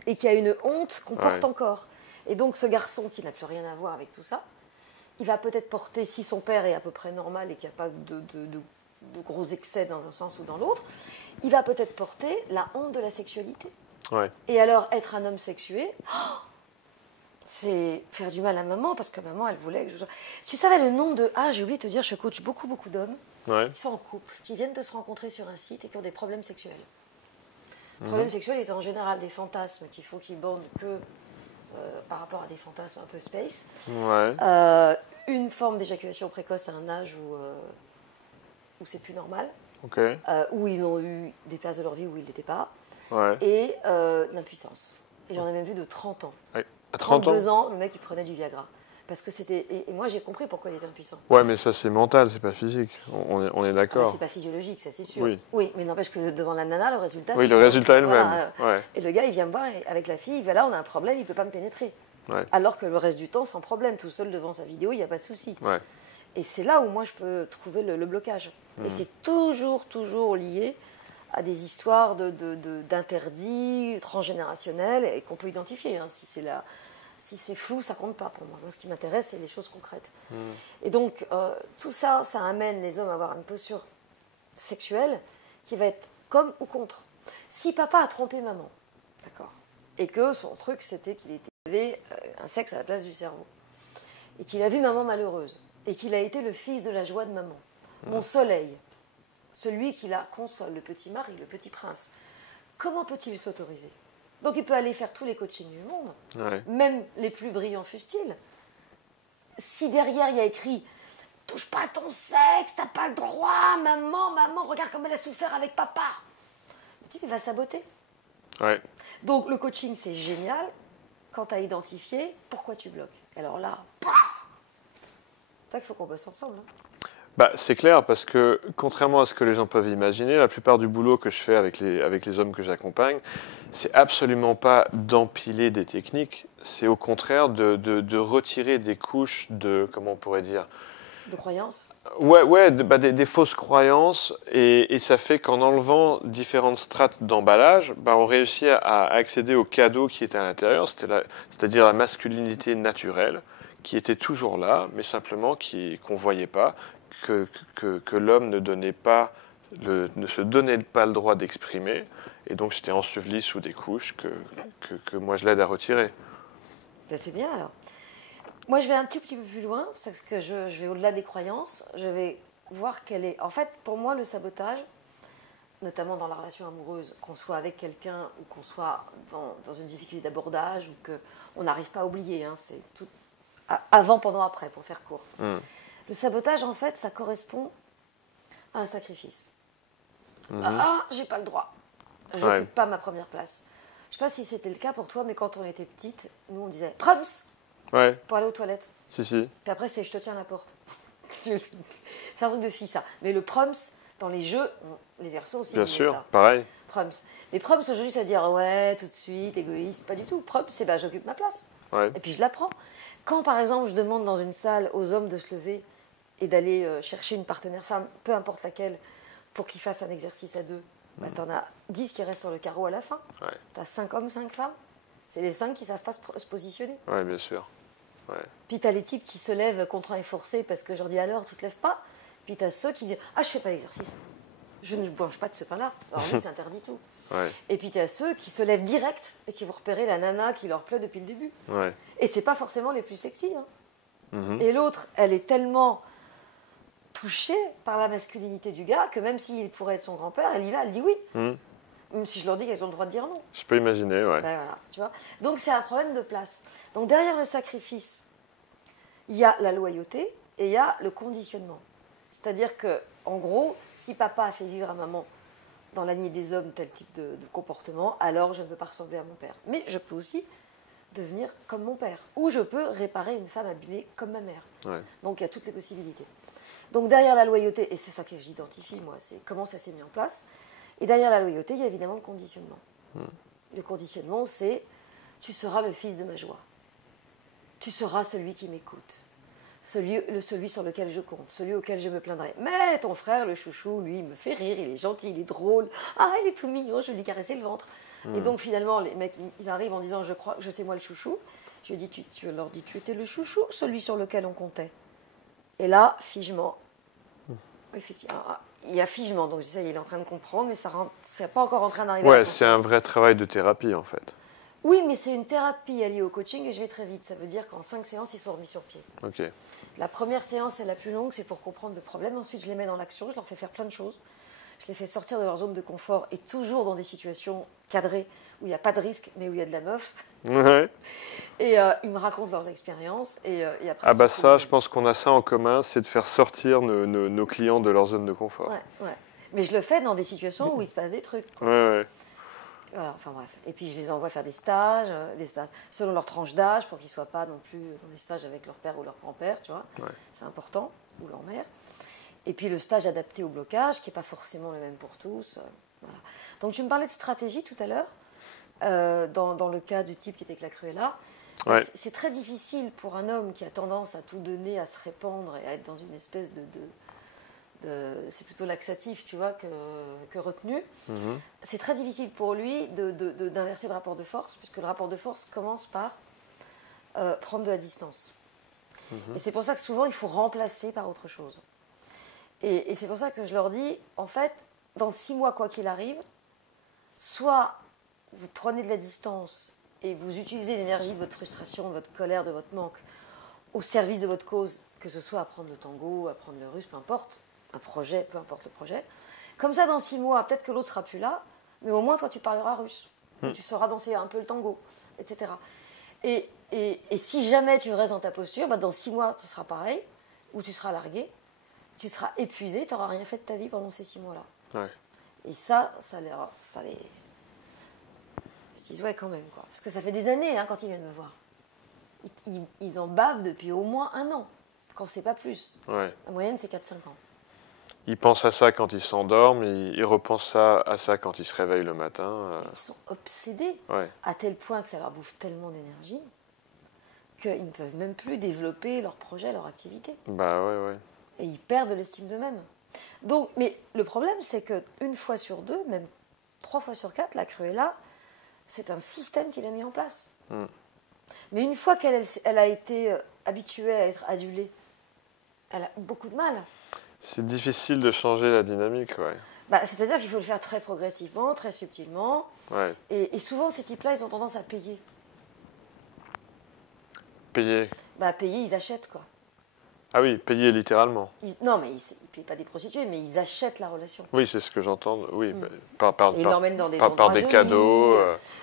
et qui a une honte qu'on porte encore. Et donc ce garçon qui n'a plus rien à voir avec tout ça, il va peut-être porter, si son père est à peu près normal et qu'il n'y a pas de gros excès dans un sens ou dans l'autre, il va peut-être porter la honte de la sexualité. Ouais. Et alors, être un homme sexué, c'est faire du mal à maman, parce que maman, elle voulait que je... Tu savais le nombre de... Ah, j'ai oublié de te dire, je coach beaucoup d'hommes qui sont en couple, qui viennent de se rencontrer sur un site et qui ont des problèmes sexuels. Les problèmes sexuels étant en général des fantasmes qu'il faut qu'ils bandent que par rapport à des fantasmes un peu space. Ouais. Une forme d'éjaculation précoce à un âge où c'est plus normal. Ok. Où ils ont eu des phases de leur vie où ils n'étaient pas. Ouais. Et l'impuissance. Et j'en ai même vu de 30 ans. Ouais. À 30 32 ans, le mec, il prenait du Viagra. Parce que c'était... Et moi, j'ai compris pourquoi il était impuissant. Ouais, mais ça, c'est mental, c'est pas physique. On est d'accord. C'est pas physiologique, ça, c'est sûr. Oui. Oui, mais n'empêche que devant la nana, le résultat... Oui, le résultat est le voilà, même. Ouais. Et le gars, il vient me voir avec la fille, voilà, on a un problème, il peut pas me pénétrer. Ouais. Alors que le reste du temps, sans problème, tout seul devant sa vidéo, il n'y a pas de souci. Ouais. Et c'est là où moi, je peux trouver le blocage. Et c'est toujours lié à des histoires d'interdits transgénérationnels et qu'on peut identifier. Hein. Si c'est flou, ça compte pas pour moi. Moi, ce qui m'intéresse, c'est les choses concrètes. Et donc, tout ça, ça amène les hommes à avoir une posture sexuelle qui va être comme ou contre. Si papa a trompé maman, d'accord, et que son truc, c'était qu'il avait un sexe à la place du cerveau, et qu'il a vu maman malheureuse, et qu'il a été le fils de la joie de maman, mon soleil, celui qui la console, le petit mari, le petit prince, comment peut-il s'autoriser? Donc il peut aller faire tous les coachings du monde, même les plus brillants fustiles. Si derrière il y a écrit « Touche pas à ton sexe, t'as pas le droit, maman, regarde comme elle a souffert avec papa », le type il va saboter. Ouais. Donc le coaching c'est génial quand tu as identifié pourquoi tu bloques. Alors là, c'est ça qu'il faut qu'on bosse ensemble. Hein. Bah, c'est clair, parce que contrairement à ce que les gens peuvent imaginer, la plupart du boulot que je fais avec les hommes que j'accompagne, c'est absolument pas d'empiler des techniques, c'est au contraire de retirer des couches de, comment on pourrait dire... De croyances. Ouais, des fausses croyances, et ça fait qu'en enlevant différentes strates d'emballage, on réussit à accéder au cadeau qui était à l'intérieur, c'est-à-dire la masculinité naturelle, qui était toujours là, mais simplement qu'on ne voyait pas, que l'homme ne se donnait pas le droit d'exprimer, et donc c'était enseveli sous des couches que moi je l'aide à retirer. Ben c'est bien alors. Moi je vais un petit peu plus loin, parce que je vais au-delà des croyances, je vais voir quelle est... En fait, pour moi, le sabotage, notamment dans la relation amoureuse, qu'on soit avec quelqu'un ou qu'on soit dans une difficulté d'abordage ou qu'on n'arrive pas à oublier, hein, c'est tout avant, pendant, après, pour faire court. Le sabotage, en fait, ça correspond à un sacrifice. J'ai pas le droit. Je n'occupe pas ma première place. Je ne sais pas si c'était le cas pour toi, mais quand on était petite, nous on disait « Prums !» pour aller aux toilettes. Si. Puis après, c'est « Je te tiens à la porte ». C'est un truc de fille, ça. Mais le prums, dans les jeux, les garçons aussi. Bien sûr, ça. Pareil. Prums. Les prums, aujourd'hui, ça veut dire « Ouais, tout de suite, égoïste ». Pas du tout. Prums, c'est « J'occupe ma place ». Et puis je la prends. Quand, par exemple, je demande dans une salle aux hommes de se lever et d'aller chercher une partenaire femme, peu importe laquelle, pour qu'ils fassent un exercice à deux, t'en as 10 qui restent sur le carreau à la fin. T'as 5 hommes, 5 femmes. C'est les 5 qui ne savent pas se positionner. Oui, bien sûr. Puis t'as les types qui se lèvent contraints et forcés parce que je leur dis alors, tu te lèves pas. Puis t'as ceux qui disent je fais pas l'exercice. Je ne mange pas de ce pain-là. Alors lui, c'est interdit tout. Et puis t'as ceux qui se lèvent direct et qui vont repérer la nana qui leur plaît depuis le début. Et c'est pas forcément les plus sexy. Hein. Et l'autre, elle est tellement touchée par la masculinité du gars que même s'il pourrait être son grand-père, elle y va, elle dit oui. Même si je leur dis qu'elles ont le droit de dire non. Je peux imaginer, Voilà, tu vois. Donc c'est un problème de place. Donc derrière le sacrifice, il y a la loyauté et il y a le conditionnement. C'est-à-dire que, en gros, si papa a fait vivre à maman dans la lignée des hommes tel type de comportement, alors je ne peux pas ressembler à mon père. Mais je peux aussi devenir comme mon père. Ou je peux réparer une femme abîmée comme ma mère. Ouais. Donc il y a toutes les possibilités. Donc derrière la loyauté, et c'est ça que j'identifie moi, c'est comment ça s'est mis en place. Et derrière la loyauté, il y a évidemment le conditionnement. Le conditionnement, c'est tu seras le fils de ma joie. Tu seras celui qui m'écoute. Celui sur lequel je compte, celui auquel je me plaindrai. Mais ton frère, le chouchou, lui, il me fait rire, il est gentil, il est drôle. Ah, il est tout mignon, je vais lui caresser le ventre. Et donc finalement, les mecs, ils arrivent en disant, je crois, jetez-moi le chouchou. Je leur dis, tu étais le chouchou, celui sur lequel on comptait. Et là, figement. Effectivement, il y a figement, donc ça, il est en train de comprendre, mais ça n'est pas encore en train d'arriver. Ouais, c'est un vrai travail de thérapie, en fait. Oui, mais c'est une thérapie alliée au coaching et je vais très vite. Ça veut dire qu'en 5 séances, ils sont remis sur pied. Ok. La première séance, c'est la plus longue, c'est pour comprendre le problème. Ensuite, je les mets dans l'action, je leur fais faire plein de choses. Je les fais sortir de leur zone de confort et toujours dans des situations cadrées où il n'y a pas de risque, mais où il y a de la meuf. Ouais. Et ils me racontent leurs expériences. Et après, Ah bah ça, je pense qu'on a ça en commun, c'est de faire sortir nos clients de leur zone de confort. Ouais. Mais je le fais dans des situations où il se passe des trucs. Ouais. Voilà, enfin bref. Et puis je les envoie faire des stages selon leur tranche d'âge, pour qu'ils ne soient pas non plus dans des stages avec leur père ou leur grand-père, tu vois. Ouais. C'est important, ou leur mère. Et puis le stage adapté au blocage, qui n'est pas forcément le même pour tous. Voilà. Donc tu me parlais de stratégie tout à l'heure, dans le cas du type qui était avec la Cruella. Ouais. C'est très difficile pour un homme qui a tendance à tout donner, à se répandre et à être dans une espèce c'est plutôt laxatif, tu vois, que retenu. C'est très difficile pour lui d'inverser le rapport de force, puisque le rapport de force commence par prendre de la distance. Et c'est pour ça que souvent, il faut remplacer par autre chose. Et c'est pour ça que je leur dis, en fait, dans 6 mois, quoi qu'il arrive, soit vous prenez de la distance et vous utilisez l'énergie de votre frustration, de votre colère, de votre manque, au service de votre cause, que ce soit apprendre le tango, apprendre le russe, peu importe, un projet, peu importe le projet. Comme ça, dans 6 mois, peut-être que l'autre sera plus là, mais au moins, toi, tu parleras russe. Ou tu sauras danser un peu le tango, etc. Et si jamais tu restes dans ta posture, bah, dans 6 mois, tu seras pareil, ou tu seras largué, tu seras épuisé, tu n'auras rien fait de ta vie pendant ces 6 mois-là. Ouais. Et ça les... Ils se disent, ouais, quand même, quoi. Parce que ça fait des années, hein, quand ils viennent me voir. Ils en bavent depuis au moins 1 an, quand c'est pas plus. Ouais. La moyenne, c'est 4-5 ans. Ils pensent à ça quand ils s'endorment, ils repensent à ça quand ils se réveillent le matin. Ils sont obsédés, Ouais. à tel point que ça leur bouffe tellement d'énergie qu'ils ne peuvent même plus développer leur projet, leur activité. Bah ouais. Et ils perdent de l'estime d'eux-mêmes. Donc, mais le problème, c'est qu'une fois sur 2, même 3 fois sur 4, la Cruella, c'est un système qu'il a mis en place. Mais une fois qu'elle a été habituée à être adulée, elle a beaucoup de mal. C'est difficile de changer la dynamique, ouais. Bah, c'est-à-dire qu'il faut le faire très progressivement, très subtilement. Ouais. Et souvent, ces types-là, ils ont tendance à payer. Payer. Bah, payer, ils achètent, quoi. Ah oui, payer littéralement. Non, mais ils ne payent pas des prostituées, mais ils achètent la relation. Oui, c'est ce que j'entends. Oui, Et ils l'emmènent dans des par endroits des jolis. cadeaux.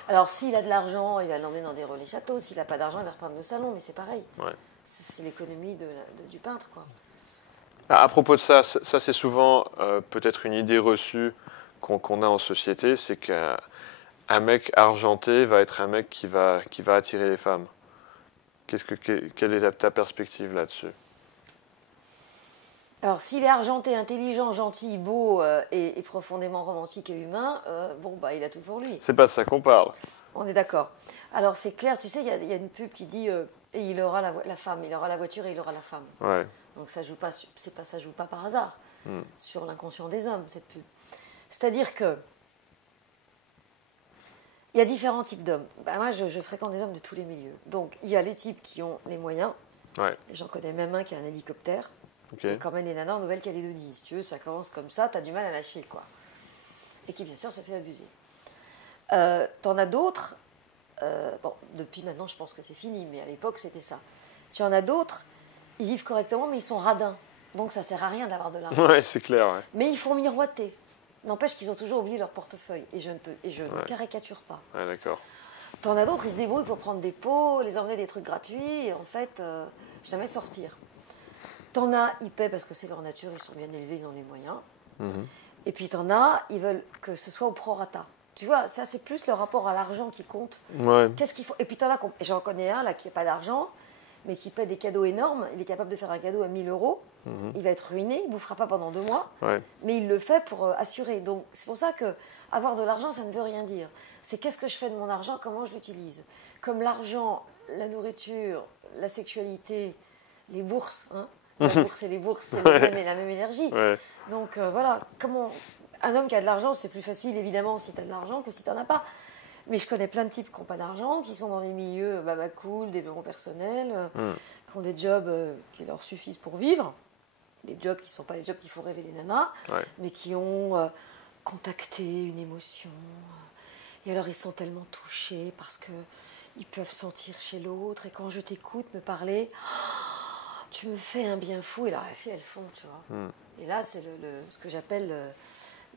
Alors, s'il a de l'argent, il va l'emmener dans des relais châteaux. S'il n'a pas d'argent, il va reprendre le salon, mais c'est pareil. Ouais. C'est l'économie du peintre, quoi. À propos de ça c'est souvent peut-être une idée reçue qu'on a en société, c'est qu'un mec argenté va être un mec qui va attirer les femmes. Quelle est ta perspective là-dessus? Alors, s'il est argenté, intelligent, gentil, beau et profondément romantique et humain, il a tout pour lui. C'est pas de ça qu'on parle. On est d'accord. Alors, c'est clair, tu sais, il y a une pub qui dit et il aura la femme, il aura la voiture et il aura la femme. Ouais. Donc, ça joue pas par hasard sur l'inconscient des hommes, cette pub. C'est-à-dire que il y a différents types d'hommes. Moi, je fréquente des hommes de tous les milieux. Donc, il y a les types qui ont les moyens. Ouais. J'en connais même un qui a un hélicoptère. Okay. Et quand même les nanas en Nouvelle-Calédonie. Si tu veux, ça commence comme ça, t'as du mal à lâcher, quoi. Et qui, bien sûr, se fait abuser. T'en as d'autres, depuis maintenant, je pense que c'est fini, mais à l'époque, c'était ça. Tu en as d'autres, ils vivent correctement, mais ils sont radins. Donc, ça sert à rien d'avoir de l'argent. Ouais, c'est clair, ouais. Mais ils font miroiter. N'empêche qu'ils ont toujours oublié leur portefeuille. Et je ne caricature pas. Ouais, d'accord. T'en as d'autres, ils se débrouillent pour prendre des pots, les emmener des trucs gratuits, et en fait, jamais sortir. T'en as, ils paient parce que c'est leur nature, ils sont bien élevés, ils ont les moyens. Et puis t'en as, ils veulent que ce soit au prorata. tu vois, ça c'est plus le rapport à l'argent qui compte. Ouais. Qu'est-ce qu'il faut? Et puis t'en as, j'en connais un là qui n'a pas d'argent, mais qui paie des cadeaux énormes. Il est capable de faire un cadeau à 1 000 euros. Il va être ruiné, il ne bouffera pas pendant 2 mois. Ouais. Mais il le fait pour assurer. Donc c'est pour ça que avoir de l'argent, ça ne veut rien dire. C'est qu'est-ce que je fais de mon argent, comment je l'utilise. Comme l'argent, la nourriture, la sexualité, les bourses. Hein, la bourse et les bourses, c'est la même énergie. Ouais. Donc voilà, un homme qui a de l'argent, c'est plus facile évidemment si tu as de l'argent que si tu n'en as pas. Mais je connais plein de types qui n'ont pas d'argent, qui sont dans les milieux cool, développement personnel, qui ont des jobs qui leur suffisent pour vivre. Des jobs qui ne sont pas les jobs qui font rêver les nanas, mais qui ont contacté une émotion. Et alors ils sont tellement touchés parce qu'ils peuvent sentir chez l'autre. Et quand je t'écoute me parler, tu me fais un bien fou. Et là, la fille, elle fond, tu vois. Et là, c'est ce que j'appelle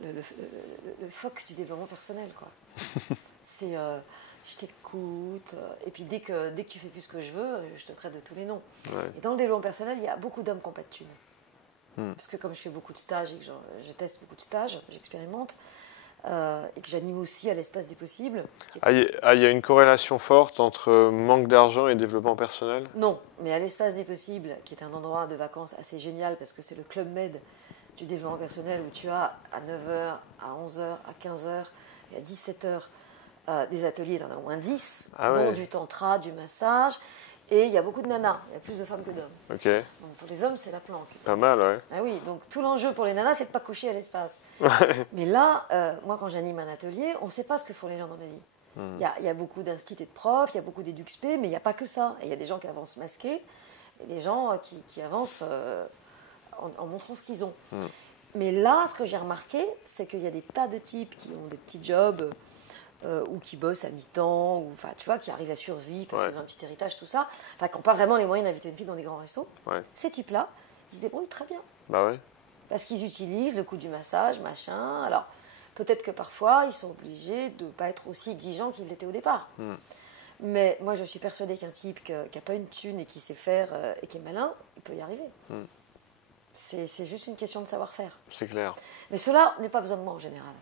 le phoque du développement personnel, quoi. C'est je t'écoute, et puis dès que tu fais plus ce que je veux, je te traite de tous les noms. Ouais. Et dans le développement personnel, il y a beaucoup d'hommes qui n'ont pas de thunes. Parce que comme je fais beaucoup de stages et que je teste beaucoup de stages, j'expérimente, et que j'anime aussi à l'espace des possibles. Il y a une corrélation forte entre manque d'argent et développement personnel? Non, mais à l'espace des possibles, qui est un endroit de vacances assez génial, parce que c'est le Club Med du développement personnel, où tu as à 9h, à 11h, à 15h et à 17h des ateliers, tu en as au moins 10, dont du tantra, du massage, et il y a beaucoup de nanas, il y a plus de femmes que d'hommes. Ok. Donc pour les hommes, c'est la planque. Pas mal, ouais. Ah oui, donc tout l'enjeu pour les nanas, c'est de ne pas coucher à l'espace. Mais là, moi quand j'anime un atelier, on ne sait pas ce que font les gens dans la vie. Il y a beaucoup d'instits et de profs, il y a beaucoup d'éduxp, mais il n'y a pas que ça. Et il y a des gens qui avancent masqués, et des gens qui avancent en montrant ce qu'ils ont. Mais là, ce que j'ai remarqué, c'est qu'il y a des tas de types qui ont des petits jobs, ou qui bossent à mi-temps, ou tu vois, qui arrivent à survivre parce qu'ils ont un petit héritage, tout ça, qui n'ont pas vraiment les moyens d'inviter une fille dans des grands restos. Ces types-là, ils se débrouillent très bien. Bah ouais. Parce qu'ils utilisent le coût du massage, machin. Alors, peut-être que parfois, ils sont obligés de ne pas être aussi exigeants qu'ils l'étaient au départ. Mais moi, je suis persuadée qu'un type qui n'a pas une thune et qui sait faire et qui est malin, il peut y arriver. C'est juste une question de savoir-faire. C'est clair. Mais cela n'est pas besoin de moi en général.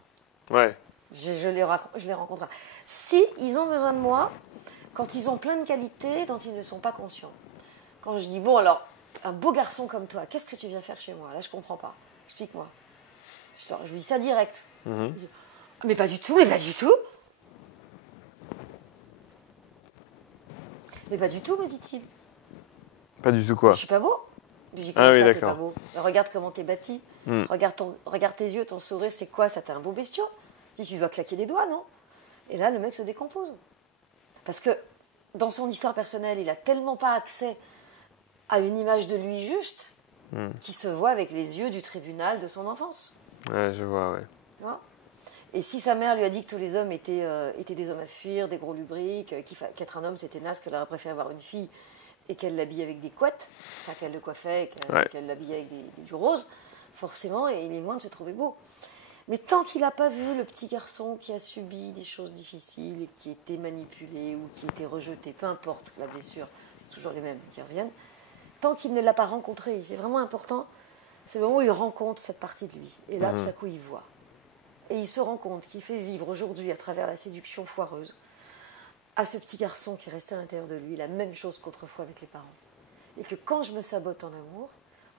Ouais. Je les rencontre. Si ils ont besoin de moi, quand ils ont plein de qualités dont ils ne sont pas conscients. Quand je dis, bon alors, un beau garçon comme toi, qu'est-ce que tu viens faire chez moi? Là, je ne comprends pas. Explique-moi. Je lui dis ça direct. Je dis, mais pas du tout, mais pas du tout. Mais pas du tout, me dit-il. Pas du tout quoi? Je suis pas beau. Je dis, oui, ça, t'es pas d'accord. beau. Regarde comment t'es bâti. Regarde tes yeux, ton sourire, c'est quoi ça? T'es un beau bestiau. Je dis, tu dois claquer des doigts, non? Et là, le mec se décompose. Parce que dans son histoire personnelle, il n'a tellement pas accès à une image de lui juste qu'il se voit avec les yeux du tribunal de son enfance. Ouais, je vois, ouais. Tu vois? Et si sa mère lui a dit que tous les hommes étaient des hommes à fuir, des gros lubriques, qu'être un homme c'était naze, qu'elle aurait préféré avoir une fille et qu'elle l'habille avec des couettes, enfin qu'elle le coiffait, qu'elle l'habillait avec du rose, forcément, et il est loin de se trouver beau. Mais tant qu'il n'a pas vu le petit garçon qui a subi des choses difficiles et qui était manipulé ou qui était rejeté, peu importe la blessure, c'est toujours les mêmes qui reviennent, tant qu'il ne l'a pas rencontré, c'est vraiment important, c'est le moment où il rencontre cette partie de lui. Et là, tout à coup, il voit. Et il se rend compte qu'il fait vivre aujourd'hui, à travers la séduction foireuse, à ce petit garçon qui restait à l'intérieur de lui, la même chose qu'autrefois avec les parents. Et que quand je me sabote en amour,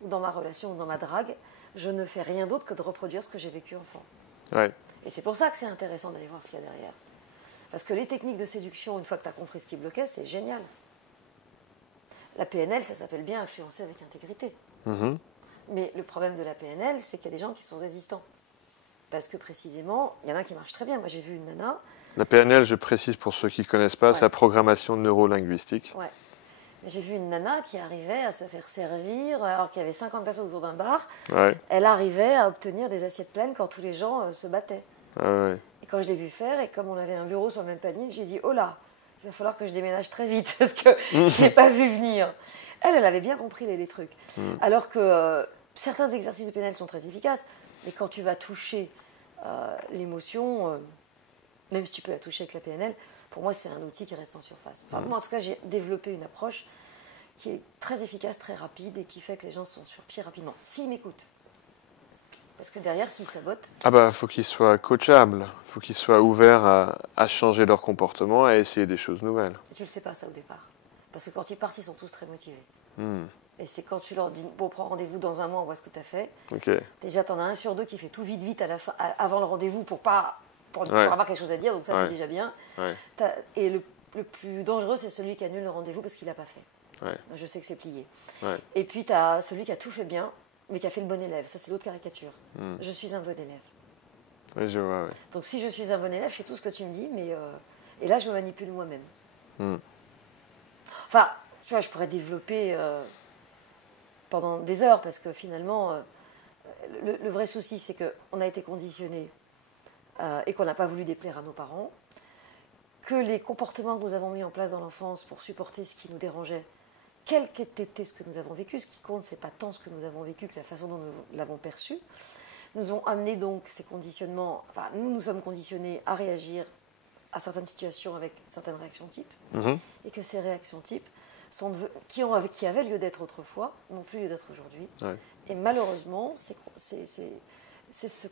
ou dans ma relation, ou dans ma drague, je ne fais rien d'autre que de reproduire ce que j'ai vécu enfant. Ouais. Et c'est pour ça que c'est intéressant d'aller voir ce qu'il y a derrière. Parce que les techniques de séduction, une fois que tu as compris ce qui bloquait, c'est génial. La PNL, ça s'appelle bien influencer avec intégrité. Mais le problème de la PNL, c'est qu'il y a des gens qui sont résistants. Parce que précisément, il y en a qui marchent très bien. Moi, j'ai vu une nana. La PNL, je précise pour ceux qui ne connaissent pas, c'est la programmation neurolinguistique. Ouais. J'ai vu une nana qui arrivait à se faire servir, alors qu'il y avait 50 personnes autour d'un bar. Ouais. Elle arrivait à obtenir des assiettes pleines quand tous les gens se battaient. Ouais. Et quand je l'ai vu faire, et comme on avait un bureau sur le même panier, j'ai dit, oh là, il va falloir que je déménage très vite, parce que je ne l'ai pas vu venir. Elle avait bien compris les trucs. Alors que certains exercices de PNL sont très efficaces, mais quand tu vas toucher l'émotion, même si tu peux la toucher avec la PNL, pour moi, c'est un outil qui reste en surface. Enfin, moi, en tout cas, j'ai développé une approche qui est très efficace, très rapide, et qui fait que les gens sont sur pied rapidement. S'ils m'écoutent. Parce que derrière, s'ils sabotent... Ah bah, faut qu'ils soient coachables. Faut qu'ils soient ouverts à changer leur comportement, à essayer des choses nouvelles. Et tu le sais pas, ça, au départ. Parce que quand ils partent, ils sont tous très motivés. Hmm. Et c'est quand tu leur dis, bon, prends rendez-vous dans un mois, on voit ce que tu as fait. Okay. Déjà, tu en as un sur deux qui fait tout vite à la fin, avant le rendez-vous pour avoir quelque chose à dire, donc ça, c'est déjà bien. Ouais. Et le plus dangereux, c'est celui qui annule le rendez-vous parce qu'il n'a pas fait. Ouais. Je sais que c'est plié. Ouais. Et puis, tu as celui qui a tout fait bien, mais qui a fait le bon élève. Ça, c'est l'autre caricature. Je suis un bon élève. Oui, je vois, oui. Donc, si je suis un bon élève, je fais tout ce que tu me dis, mais... et là, je me manipule moi-même. Enfin, tu vois, je pourrais développer pendant des heures, parce que finalement, le vrai souci, c'est qu'on a été conditionné et qu'on n'a pas voulu déplaire à nos parents, que les comportements que nous avons mis en place dans l'enfance pour supporter ce qui nous dérangeait, quel qu'était ce que nous avons vécu, ce qui compte, c'est pas tant ce que nous avons vécu que la façon dont nous l'avons perçu, nous ont amené donc ces conditionnements, enfin, nous sommes conditionnés à réagir à certaines situations avec certaines réactions types, et que ces réactions types qui avaient lieu d'être autrefois, n'ont plus lieu d'être aujourd'hui. Ouais. Et malheureusement, c'est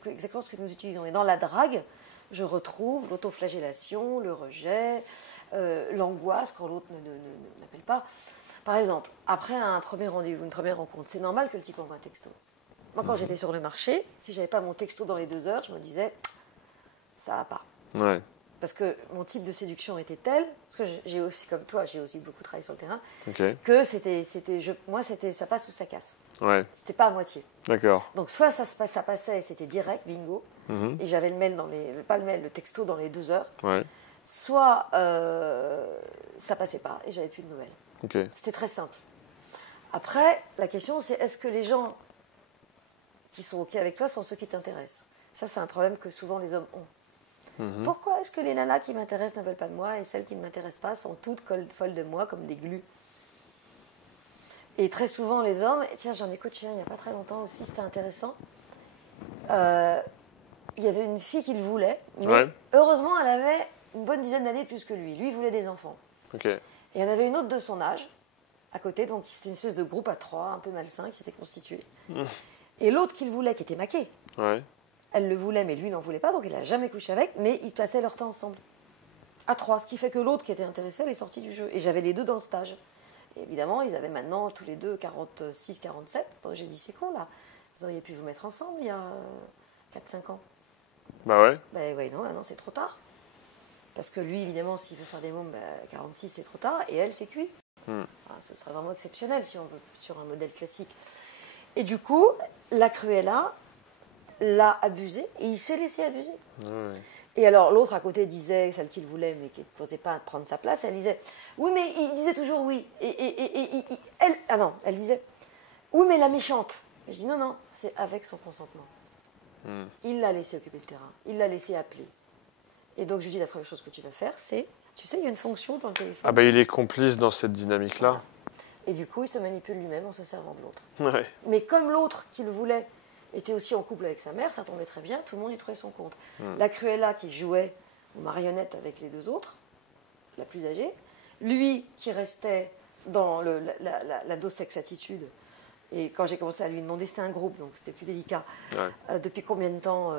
exactement ce que nous utilisons. Et dans la drague, je retrouve l'autoflagellation, le rejet, l'angoisse quand l'autre n'appelle pas. Par exemple, après un premier rendez-vous, une première rencontre, c'est normal que le type envoie un texto. Moi, quand j'étais sur le marché, si je n'avais pas mon texto dans les 2 heures, je me disais, ça va pas. Ouais. Parce que mon type de séduction était tel, parce que j'ai aussi, comme toi, j'ai aussi beaucoup travaillé sur le terrain, que moi, ça passe ou ça casse. Ouais. C'était pas à moitié. D'accord. Donc, soit ça passait et c'était direct, bingo, et j'avais le mail le texto dans les 2 heures, soit ça passait pas et j'avais plus de nouvelles. Okay. C'était très simple. Après, la question, c'est est-ce que les gens qui sont OK avec toi sont ceux qui t'intéressent? Ça, c'est un problème que souvent les hommes ont. Pourquoi est-ce que les nanas qui m'intéressent ne veulent pas de moi et celles qui ne m'intéressent pas sont toutes folles de moi comme des glues? Et très souvent les hommes, tiens, j'en ai coaché un il n'y a pas très longtemps aussi, c'était intéressant. Il y avait une fille qui le voulait, mais heureusement elle avait une bonne dizaine d'années de plus que lui. Lui, il voulait des enfants. Okay. Et il y en avait une autre de son âge à côté, donc c'était une espèce de groupe à 3, un peu malsain, qui s'était constitué. Et l'autre qu'il voulait, qui était maquée. Elle le voulait, mais lui, il n'en voulait pas, donc il n'a jamais couché avec, mais ils passaient leur temps ensemble. À 3, ce qui fait que l'autre qui était intéressé, elle est sortie du jeu. Et j'avais les deux dans le stage. Et évidemment, ils avaient maintenant tous les deux 46, 47. Donc j'ai dit, c'est con là. Vous auriez pu vous mettre ensemble il y a 4-5 ans. Bah ouais. Bah ouais, non, c'est trop tard. Parce que lui, évidemment, s'il veut faire des mômes, 46, c'est trop tard. Et elle, c'est cuit. Ce serait vraiment exceptionnel si on veut, sur un modèle classique. Et du coup, la Cruella l'a abusé et il s'est laissé abuser. Et alors l'autre à côté disait, celle qu'il voulait mais qui ne posait pas à prendre sa place, elle disait oui mais il disait toujours oui. Elle disait oui mais la méchante. Et je dis non, c'est avec son consentement. Il l'a laissé occuper le terrain, il l'a laissé appeler. Et donc je lui dis la première chose que tu vas faire c'est, tu sais il y a une fonction dans le téléphone. Ah bah il est complice dans cette dynamique-là. Voilà. Et du coup il se manipule lui-même en se servant de l'autre. Ouais. Mais comme l'autre qui le voulait était aussi en couple avec sa mère, ça tombait très bien, tout le monde y trouvait son compte. La Cruella qui jouait aux marionnettes avec les deux autres, la plus âgée, lui qui restait dans la dose sex-attitude, et quand j'ai commencé à lui demander, c'était un groupe, donc c'était plus délicat, depuis combien de temps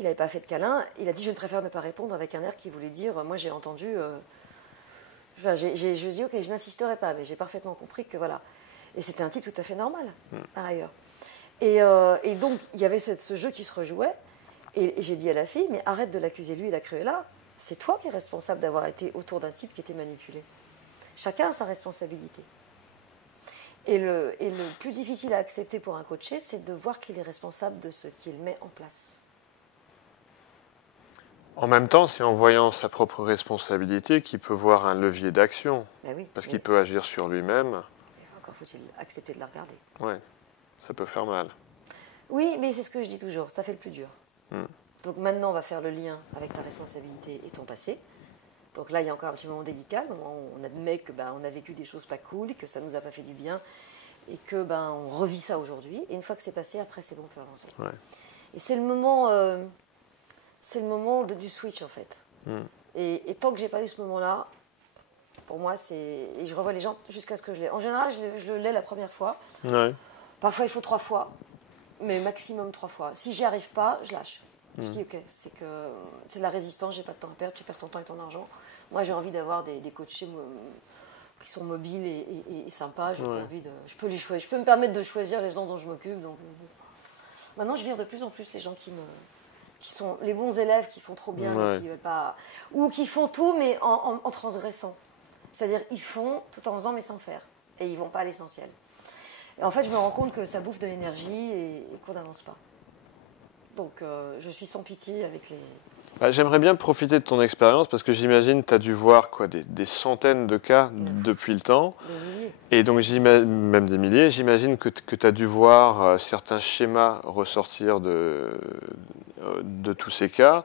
il n'avait pas fait de câlin, il a dit je ne préfère ne pas répondre avec un air qui voulait dire, moi j'ai entendu, je me dis ok, je n'insisterai pas, mais j'ai parfaitement compris que voilà. Et c'était un type tout à fait normal, par ailleurs. Et donc, il y avait ce jeu qui se rejouait. Et j'ai dit à la fille, mais arrête de l'accuser lui et la Cruella. C'est toi qui es responsable d'avoir été autour d'un type qui était manipulé. Chacun a sa responsabilité. Et le plus difficile à accepter pour un coaché, c'est de voir qu'il est responsable de ce qu'il met en place. En même temps, c'est en voyant sa propre responsabilité qu'il peut voir un levier d'action. Ben oui, parce qu'il peut agir sur lui-même. Encore faut-il accepter de la regarder. Ouais. Ça peut faire mal. Oui, mais c'est ce que je dis toujours, ça fait le plus dur. Donc maintenant, on va faire le lien avec ta responsabilité et ton passé. Donc là, il y a encore un petit moment délicat, le moment où on admet que on a vécu des choses pas cool, que ça nous a pas fait du bien, et que on revit ça aujourd'hui. Et une fois que c'est passé, après c'est bon, on peut avancer. Et c'est le moment, du switch en fait. Et tant que j'ai pas eu ce moment-là, pour moi, et je revois les gens jusqu'à ce que je l'ai. En général, je le l'ai la première fois. Parfois, il faut 3 fois. mais maximum 3 fois. Si j'y arrive pas, je lâche. Je dis ok, c'est de la résistance, j'ai pas de temps à perdre, tu perds ton temps et ton argent. Moi j'ai envie d'avoir des coachés qui sont mobiles et sympas. J'ai pas envie de, je peux les choisir, je peux me permettre de choisir les gens dont je m'occupe. Donc maintenant je vire de plus en plus les gens qui sont les bons élèves qui font trop bien, mais qui veulent pas, ou qui font tout mais en transgressant. C'est-à-dire ils font tout en faisant mais sans faire, et ils vont pas à l'essentiel. Et en fait je me rends compte que ça bouffe de l'énergie et qu'on n'avance pas. Donc je suis sans pitié avec les... J'aimerais bien profiter de ton expérience parce que j'imagine que tu as dû voir des centaines de cas depuis le temps. Des milliers. Et donc même des milliers. J'imagine que tu as dû voir certains schémas ressortir de tous ces cas.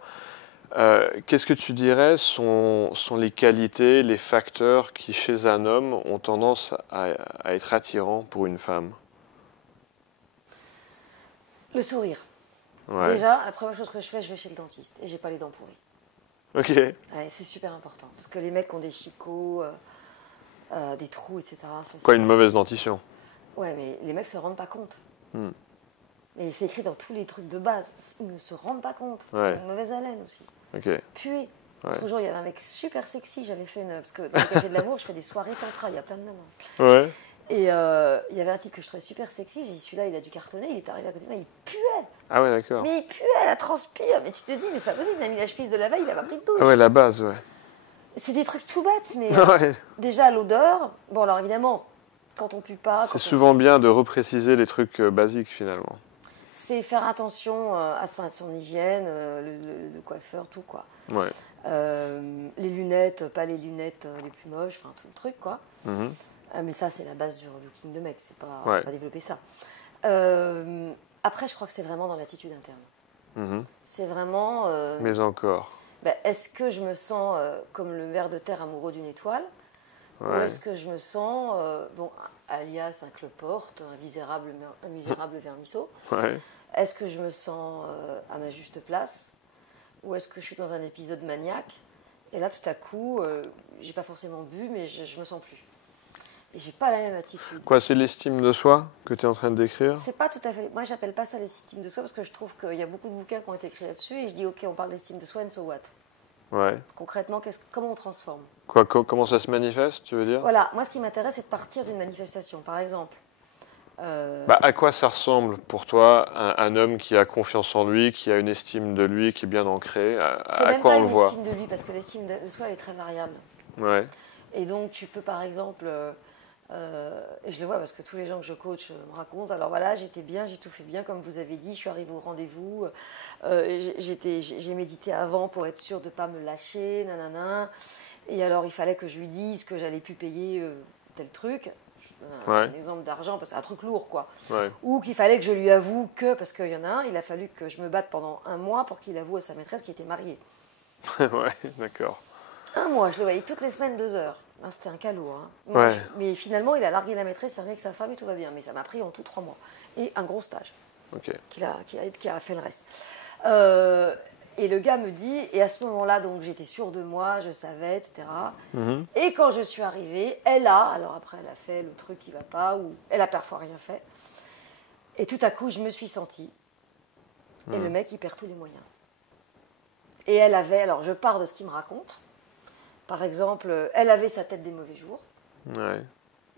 Qu'est-ce que tu dirais sont les qualités, les facteurs qui chez un homme ont tendance à être attirants pour une femme? Le sourire. Ouais. Déjà, la première chose que je vais chez le dentiste et j'ai pas les dents pourries. Ok. Ouais, c'est super important parce que les mecs qui ont des chicots, des trous, etc. Quoi, une mauvaise dentition? Ouais, mais les mecs se rendent pas compte. Mais c'est écrit dans tous les trucs de base. Ils ne se rendent pas compte. Ouais. Une mauvaise haleine aussi. Ok. Puer. Ouais. L'autre jour, il y avait un mec super sexy. J'avais fait parce que dans le café de l'amour, je fais des soirées tantra. Il y a plein de nanas. Ouais. Et il y avait un type que je trouvais super sexy. J'ai dit, celui-là, il a dû cartonner. Il est arrivé à côté de moi, il puait. Ah ouais, d'accord. Mais il puait, la transpire. Mais tu te dis, mais c'est pas possible. Il a mis la chemise de la veille, il a pas pris de douche. Ah ouais, la base, ouais. C'est des trucs tout bêtes, mais Ouais. déjà l'odeur. Bon, alors évidemment, quand on pue pas. C'est souvent bien de repréciser les trucs basiques finalement. C'est faire attention à son hygiène, le coiffeur, tout quoi. Ouais. Les lunettes, pas les lunettes les plus moches, enfin tout le truc quoi. Mhm. Mais ça, c'est la base du looking de mec, c'est pas, Ouais. on va pas développer ça. Après, je crois que c'est vraiment dans l'attitude interne. Mhm. C'est vraiment. Mais encore. Est-ce que je me sens comme le ver de terre amoureux d'une étoile, ou Ouais. est-ce que je me sens, alias un cloporte, un misérable vermisseau? Ouais. Est-ce que je me sens à ma juste place, ou est-ce que je suis dans un épisode maniaque? Et là, tout à coup, j'ai pas forcément bu, mais je me sens plus. Et j'ai pas la même attitude. Quoi, c'est l'estime de soi que tu es en train de décrire? C'est pas tout à fait. Moi, j'appelle pas ça l'estime de soi parce que je trouve qu'il y a beaucoup de bouquins qui ont été écrits là-dessus et je dis ok, on parle d'estime de soi, and so what? Ouais. Concrètement, comment on transforme? Quoi, comment ça se manifeste, tu veux dire? Voilà, moi, ce qui m'intéresse, c'est de partir d'une manifestation. Par exemple. À quoi ça ressemble pour toi un homme qui a confiance en lui, qui a une estime de lui, qui est bien ancrée? À quoi on le voit? C'est même pas l'estime de lui parce que l'estime de soi, elle est très variable. Ouais. Et donc, tu peux par exemple. Et je le vois parce que tous les gens que je coach me racontent. Alors voilà, j'étais bien, j'ai tout fait bien comme vous avez dit. Je suis arrivée au rendez-vous. J'ai médité avant pour être sûre de ne pas me lâcher, nanana. Et alors il fallait que je lui dise que j'allais plus payer tel truc. Un exemple d'argent, parce que c'est un truc lourd quoi. Ouais. Ou qu'il fallait que je lui avoue que, parce qu'il y en a un, il a fallu que je me batte pendant 1 mois pour qu'il avoue à sa maîtresse qu'il était marié. Ouais, d'accord. 1 mois, je le voyais toutes les semaines 2 heures. Non, c'était un calot. Hein. Ouais. Mais finalement, il a largué la maîtresse, il est revenu avec sa femme et tout va bien. Mais ça m'a pris en tout 3 mois. Et un gros stage. Ok. Qui a fait le reste. Et le gars me dit, et à ce moment-là, donc j'étais sûre de moi, je savais, etc. Mhm. Et quand je suis arrivée, alors après elle a fait le truc qui va pas, ou elle a parfois rien fait. Et tout à coup, je me suis sentie. Et le mec, il perd tous les moyens. Et elle avait, alors je pars de ce qu'il me raconte. Par exemple, elle avait sa tête des mauvais jours. Ouais.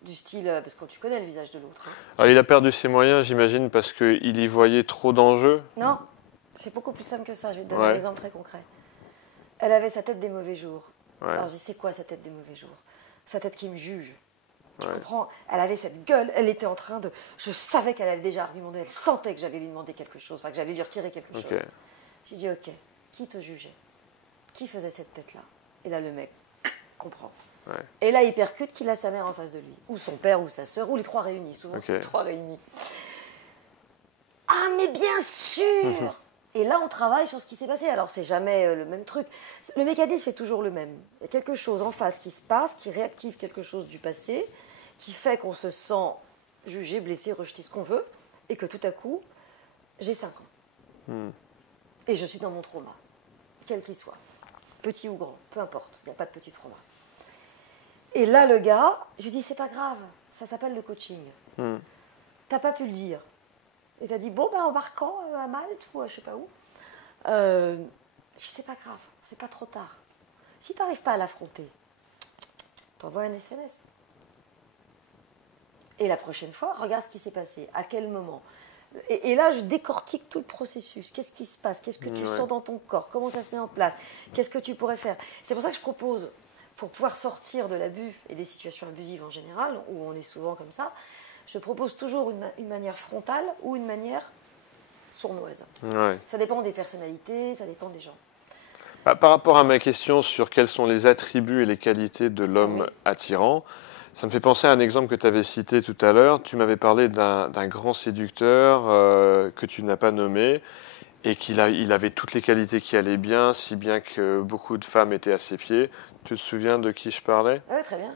Du style, parce que tu connais le visage de l'autre. Hein. Alors, il a perdu ses moyens, j'imagine, parce qu'il y voyait trop d'enjeux. Non, c'est beaucoup plus simple que ça. Je vais te donner un exemple très concret. Elle avait sa tête des mauvais jours. Ouais. Alors, je sais quoi, sa tête des mauvais jours? Sa tête qui me juge. Tu comprends? Elle avait cette gueule, elle était en train de... Je savais qu'elle allait déjà argumenter, elle sentait que j'allais lui demander quelque chose, enfin que j'allais lui retirer quelque chose. J'ai dit, ok, qui te jugeait? Qui faisait cette tête-là? Et là, le mec comprend. Ouais. Et là, il percute qu'il a sa mère en face de lui. Ou son père, ou sa sœur, ou les 3 réunis. Souvent, c'est les 3 réunis. Ah, mais bien sûr. Et là, on travaille sur ce qui s'est passé. Alors, c'est jamais le même truc. Le mécanisme est toujours le même. Il y a quelque chose en face qui se passe, qui réactive quelque chose du passé, qui fait qu'on se sent jugé, blessé, rejeté, ce qu'on veut, et que tout à coup, j'ai 5 ans. Et je suis dans mon trauma, quel qu'il soit. Petit ou grand, peu importe, il n'y a pas de petit trauma. Et là, le gars, je lui dis, c'est pas grave, ça s'appelle le coaching. T'as pas pu le dire. Et tu as dit, bon, en marquant à Malte ou à je sais pas où, c'est pas grave, c'est pas trop tard. Si tu n'arrives pas à l'affronter, t'envoies un SMS. Et la prochaine fois, regarde ce qui s'est passé, à quel moment. Et là, je décortique tout le processus. Qu'est-ce qui se passe? Qu'est-ce que tu sens dans ton corps? Comment ça se met en place? Qu'est-ce que tu pourrais faire? C'est pour ça que je propose, pour pouvoir sortir de l'abus et des situations abusives en général, où on est souvent comme ça, je propose toujours une manière frontale ou une manière sournoise. Ouais. Ça dépend des personnalités, ça dépend des gens. Par rapport à ma question sur quels sont les attributs et les qualités de l'homme attirant, ça me fait penser à un exemple que tu avais cité tout à l'heure. Tu m'avais parlé d'un grand séducteur que tu n'as pas nommé et il avait toutes les qualités qui allaient bien, si bien que beaucoup de femmes étaient à ses pieds. Tu te souviens de qui je parlais? Oui, très bien.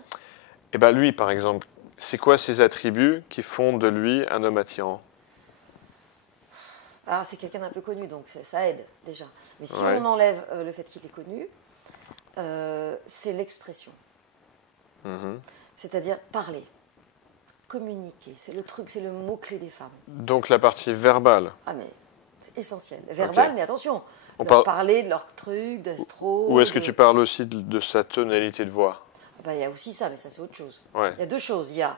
Eh bien lui, par exemple, c'est quoi ses attributs qui font de lui un homme attirant? Alors, c'est quelqu'un d'un peu connu, donc ça aide déjà. Mais si on enlève le fait qu'il est connu, c'est l'expression. C'est-à-dire parler, communiquer. C'est le truc, c'est le mot-clé des femmes. Donc la partie verbale. Ah, mais c'est essentiel. Verbal, mais attention, parler de leur truc, d'astro. Ou est-ce que tu parles aussi de sa tonalité de voix? Il y a aussi ça, mais ça c'est autre chose. Ouais. Il y a deux choses. Il y a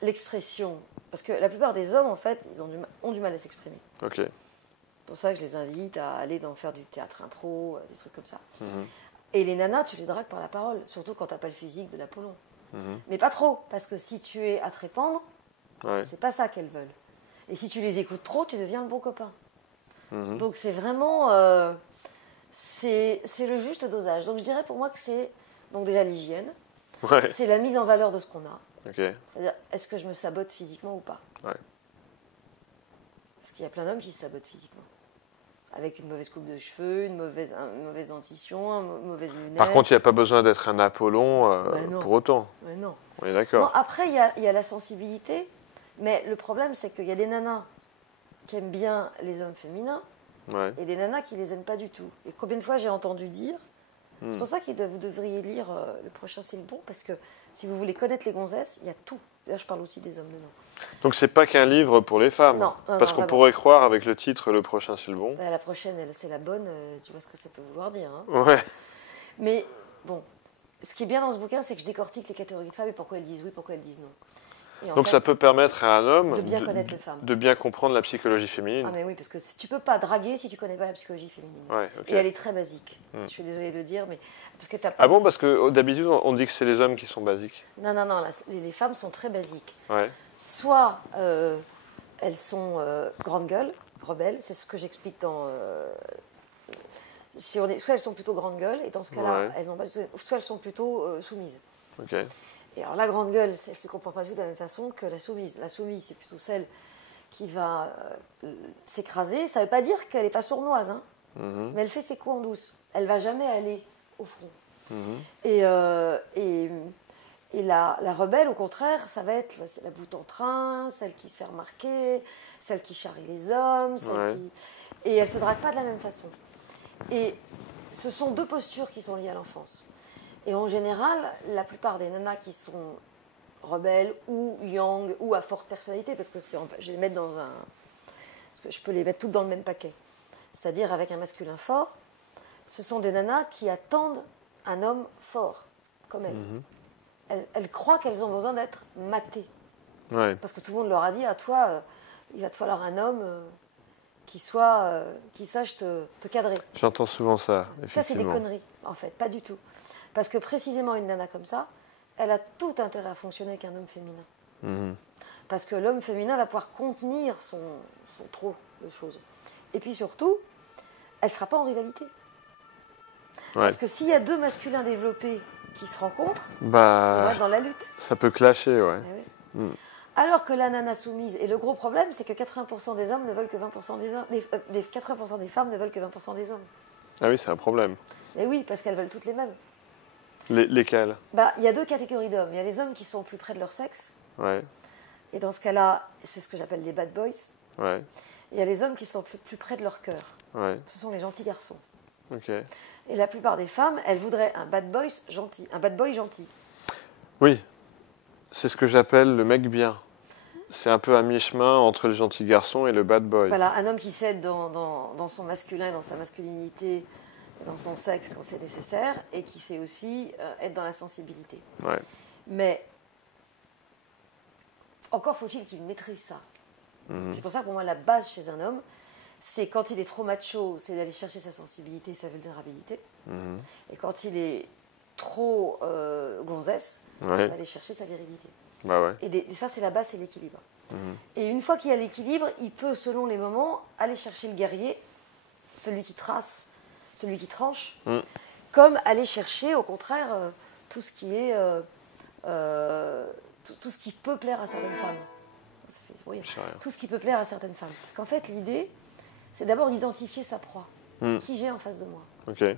l'expression, parce que la plupart des hommes, en fait, ils ont du mal à s'exprimer. Ok. C'est pour ça que je les invite à aller faire du théâtre impro, des trucs comme ça. Et les nanas, tu les dragues par la parole, surtout quand tu n'as pas le physique de l'Apollon. Mais pas trop, parce que si tu es à te répandre, c'est pas ça qu'elles veulent. Et si tu les écoutes trop, tu deviens le bon copain. Donc c'est vraiment... c'est le juste dosage. Donc je dirais pour moi que c'est donc déjà l'hygiène, c'est la mise en valeur de ce qu'on a. C'est-à-dire, est-ce que je me sabote physiquement ou pas? Parce qu'il y a plein d'hommes qui se sabotent physiquement. Avec une mauvaise coupe de cheveux, une mauvaise dentition, une mauvaise lunette. Par contre, il n'y a pas besoin d'être un Apollon pour autant. Non. On est d'accord. Non, après, il y a la sensibilité, mais le problème, c'est qu'il y a des nanas qui aiment bien les hommes féminins et des nanas qui ne les aiment pas du tout. Et combien de fois j'ai entendu dire, c'est pour ça que vous devriez lire Le prochain c'est le bon, parce que si vous voulez connaître les gonzesses, il y a tout. D'ailleurs, je parle aussi des hommes dedans. Donc c'est pas qu'un livre pour les femmes. Non, parce qu'on pourrait croire avec le titre Le prochain c'est le bon. La prochaine, c'est la bonne, tu vois ce que ça peut vouloir dire. Mais bon, ce qui est bien dans ce bouquin, c'est que je décortique les catégories de femmes et pourquoi elles disent oui, pourquoi elles disent non. Donc ça peut permettre à un homme de bien connaître les femmes. De bien comprendre la psychologie féminine. Ah mais oui, parce que tu peux pas draguer si tu connais pas la psychologie féminine. Et elle est très basique. Je suis désolée de le dire, mais parce que t'as pas... Ah bon, parce que d'habitude on dit que c'est les hommes qui sont basiques. Non, les femmes sont très basiques. Ouais. Soit elles sont grande gueule, rebelles, c'est ce que j'explique dans... soit elles sont plutôt grande gueule, et dans ce cas-là, elles n'ont pas... soit elles sont plutôt soumises. Ok. Et alors la grande gueule, elle ne se comporte pas du tout de la même façon que la soumise. La soumise, c'est plutôt celle qui va s'écraser. Ça ne veut pas dire qu'elle n'est pas sournoise, mais elle fait ses coups en douce. Elle ne va jamais aller au front. Et la rebelle, au contraire, ça va être la boute en train, celle qui se fait remarquer, celle qui charrie les hommes, et elle ne se drague pas de la même façon. Et ce sont deux postures qui sont liées à l'enfance. Et en général, la plupart des nanas qui sont rebelles ou young ou à forte personnalité, parce que je vais les mettre parce que je peux les mettre toutes dans le même paquet, c'est-à-dire avec un masculin fort, ce sont des nanas qui attendent un homme fort, comme elles. Elles croient qu'elles ont besoin d'être matées. Parce que tout le monde leur a dit, à toi, il va te falloir un homme qui sache te cadrer. J'entends souvent ça, effectivement. Ça, c'est des conneries, en fait, pas du tout. Parce que précisément, une nana comme ça, elle a tout intérêt à fonctionner avec un homme féminin. Parce que l'homme féminin va pouvoir contenir son trop de choses. Et puis surtout, elle ne sera pas en rivalité. Parce que s'il y a deux masculins développés qui se rencontrent, ils vont être dans la lutte. Ça peut clasher, Alors que la nana soumise, et le gros problème, c'est que 80% des hommes ne veulent que 20% des hommes, 80% des femmes ne veulent que 20% des hommes. Ah oui, c'est un problème. Mais oui, parce qu'elles veulent toutes les mêmes. Lesquels? Il y a deux catégories d'hommes. Il y a les hommes qui sont plus près de leur sexe. Et dans ce cas-là, c'est ce que j'appelle les bad boys. Et il y a les hommes qui sont plus près de leur cœur. Ce sont les gentils garçons. Et la plupart des femmes, elles voudraient un bad boy gentil. Un bad boy gentil. Oui, c'est ce que j'appelle le mec bien. c'est un peu à mi-chemin entre le gentil garçon et le bad boy. Voilà, un homme qui cède dans son masculin, dans sa masculinité, dans son sexe quand c'est nécessaire, et qui sait aussi être dans la sensibilité. Ouais. Mais encore faut-il qu'il maîtrise ça. C'est pour ça que pour moi, la base chez un homme, c'est quand il est trop macho, c'est d'aller chercher sa sensibilité, sa vulnérabilité. Et quand il est trop gonzesse, d'aller chercher sa virilité. Bah ouais. Et ça, c'est la base, c'est l'équilibre. Et une fois qu'il y a l'équilibre, il peut, selon les moments, aller chercher le guerrier, celui qui trace, celui qui tranche, comme aller chercher, au contraire, tout ce qui est... tout ce qui peut plaire à certaines femmes. Ça fait bruit. Tout ce qui peut plaire à certaines femmes. Parce qu'en fait, l'idée, c'est d'abord d'identifier sa proie. Qui j'ai en face de moi. Okay.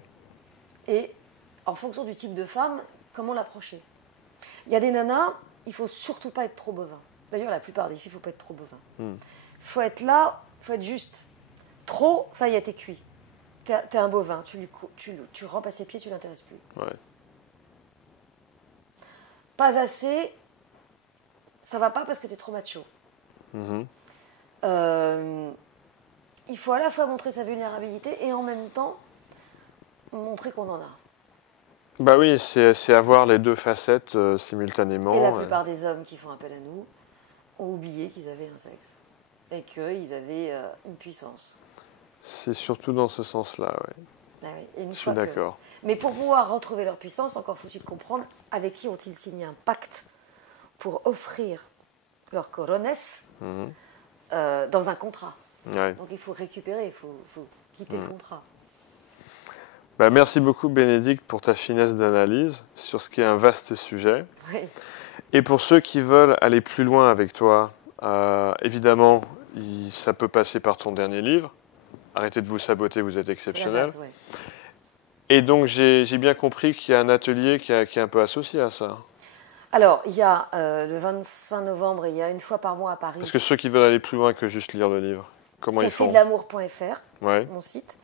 Et en fonction du type de femme, comment l'approcher. Il y a des nanas, il ne faut surtout pas être trop bovin. D'ailleurs, la plupart des filles, il ne faut pas être trop bovin. Il faut être là, il faut être juste. Trop, ça y est, t'es cuit. T'es un bovin, tu rampes à ses pieds, tu ne l'intéresses plus. Ouais. Pas assez, ça va pas parce que tu es trop macho. Il faut à la fois montrer sa vulnérabilité et en même temps montrer qu'on en a. Bah oui, c'est avoir les deux facettes simultanément. Et la plupart des hommes qui font appel à nous ont oublié qu'ils avaient un sexe et qu'ils avaient une puissance. C'est surtout dans ce sens-là, oui. Ah oui. Je suis d'accord. Mais pour pouvoir retrouver leur puissance, encore faut-il comprendre avec qui ont-ils signé un pacte pour offrir leur coronesse dans un contrat. Ouais. Donc il faut récupérer, il faut quitter le contrat. Bah, merci beaucoup Bénédicte pour ta finesse d'analyse sur ce qui est un vaste sujet. Oui. Et pour ceux qui veulent aller plus loin avec toi, évidemment, ça peut passer par ton dernier livre. Arrêtez de vous saboter, vous êtes exceptionnel. Base, ouais. Et donc j'ai bien compris qu'il y a un atelier qui est un peu associé à ça. Alors, il y a le 25 novembre, il y a une fois par mois à Paris. Parce que ceux qui veulent aller plus loin que juste lire le livre, comment ils font? Cafédelamour.fr, ouais. Mon site.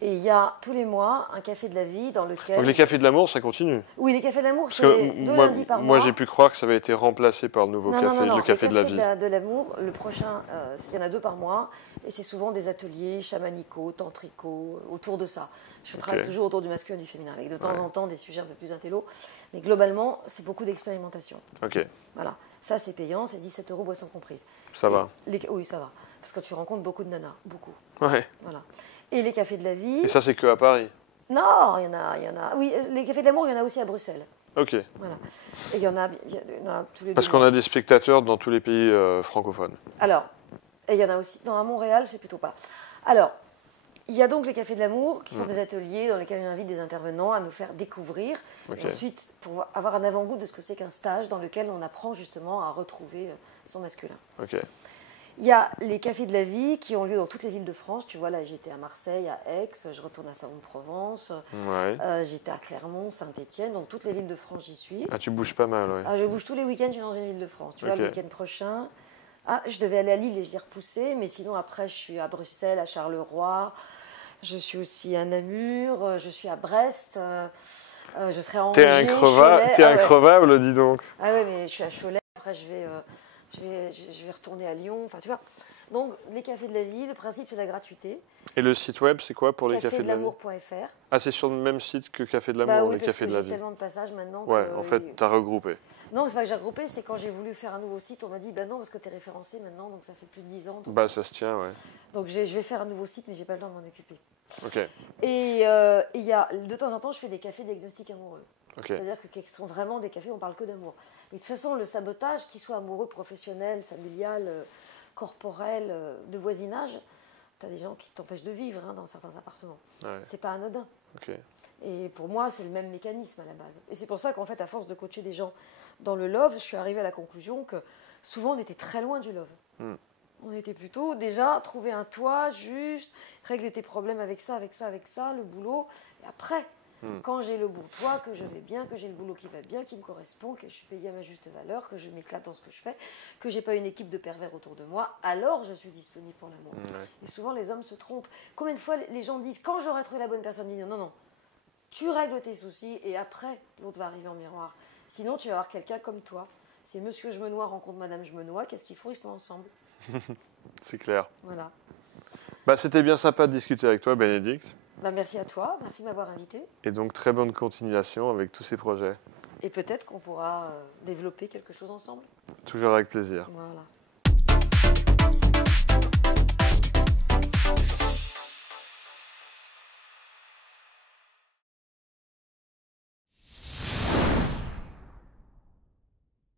Et il y a tous les mois un café de la vie dans lequel... Donc les cafés de l'amour, ça continue? Oui, les cafés de l'amour, c'est 2 lundis par mois. Moi, j'ai pu croire que ça avait été remplacé par le nouveau café, non. le café de la vie. De l'amour, le prochain, il y en a 2 par mois. Et c'est souvent des ateliers chamanicaux, tantricaux, autour de ça. Je travaille toujours autour du masculin et du féminin, avec de temps en temps des sujets un peu plus intello. Mais globalement, c'est beaucoup d'expérimentation. Ok. Voilà. Ça, c'est payant, c'est 17 €, boissons comprises. Ça va. Oui, ça va. Parce que tu rencontres beaucoup de nanas, beaucoup. Ouais. Voilà. Et les cafés de la vie... Et ça, c'est que à Paris? Non, il y en a... Oui, les cafés de l'amour, il y en a aussi à Bruxelles. Ok. Voilà. Et il y en a tous les 2 Parce qu'on a des spectateurs dans tous les pays francophones. Alors, et il y en a aussi... Non, à Montréal, c'est plutôt pas. Alors, il y a donc les cafés de l'amour, qui sont des ateliers dans lesquels on invite des intervenants à nous faire découvrir. Et ensuite, pour avoir un avant-goût de ce que c'est qu'un stage dans lequel on apprend justement à retrouver son masculin. Ok. Il y a les cafés de la vie qui ont lieu dans toutes les villes de France. Tu vois, là, j'étais à Marseille, à Aix, je retourne à Salon-de-Provence, j'étais à Clermont, Saint-Étienne, donc toutes les villes de France, j'y suis. Ah, tu bouges pas mal, ouais. Ah, je bouge tous les week-ends, je suis dans une ville de France. Tu vois, le week-end prochain, je devais aller à Lille et je l'ai repoussé, mais sinon, après, je suis à Bruxelles, à Charleroi, je suis aussi à Namur, je suis à Brest, je serai à Angers, T'es increvable, dis donc. Ah ouais, mais je suis à Cholet, après je vais retourner à Lyon, enfin tu vois. Donc les cafés de la vie, le principe c'est la gratuité. Et le site web, c'est quoi pour les cafés de la vie? Cafédelamour.fr. Ah, c'est sur le même site que Café de l'amour, oui, les cafés de la vie. J'ai tellement de passages maintenant. Ouais, en fait, t'as regroupé. Non, c'est pas que j'ai regroupé, c'est quand j'ai voulu faire un nouveau site, on m'a dit non, parce que t'es référencé maintenant, donc ça fait plus de 10 ans. Donc... Bah, ça se tient, ouais. Donc je vais faire un nouveau site, mais j'ai pas le temps de m'en occuper. Ok. Et il y a, de temps en temps, je fais des cafés diagnostiques amoureux. C'est-à-dire que ce sont vraiment des cafés où on parle que d'amour. Et de toute façon, le sabotage, qu'il soit amoureux, professionnel, familial, corporel, de voisinage, tu as des gens qui t'empêchent de vivre dans certains appartements. Ouais. C'est pas anodin. Okay. Et pour moi, c'est le même mécanisme à la base. Et c'est pour ça qu'en fait, à force de coacher des gens dans le love, je suis arrivée à la conclusion que souvent, on était très loin du love. On était plutôt déjà trouver un toit juste, régler tes problèmes avec ça, le boulot. Et après, quand j'ai le bon toit, que je vais bien, que j'ai le boulot qui va bien, qui me correspond, que je suis payée à ma juste valeur, que je m'éclate dans ce que je fais, que j'ai pas une équipe de pervers autour de moi, alors je suis disponible pour l'amour. Et souvent, les hommes se trompent. Combien de fois les gens disent, quand j'aurai trouvé la bonne personne, ils disent non, tu règles tes soucis et après, l'autre va arriver en miroir. Sinon, tu vas avoir quelqu'un comme toi Si Monsieur Jemenois rencontre Madame Jemenois, qu'est-ce qu'ils font? Ils sont ensemble. C'est clair. Voilà. Bah, c'était bien sympa de discuter avec toi, Bénédicte. Bah, merci à toi, merci de m'avoir invité. Et donc, très bonne continuation avec tous ces projets. Et peut-être qu'on pourra développer quelque chose ensemble. Toujours avec plaisir. Voilà.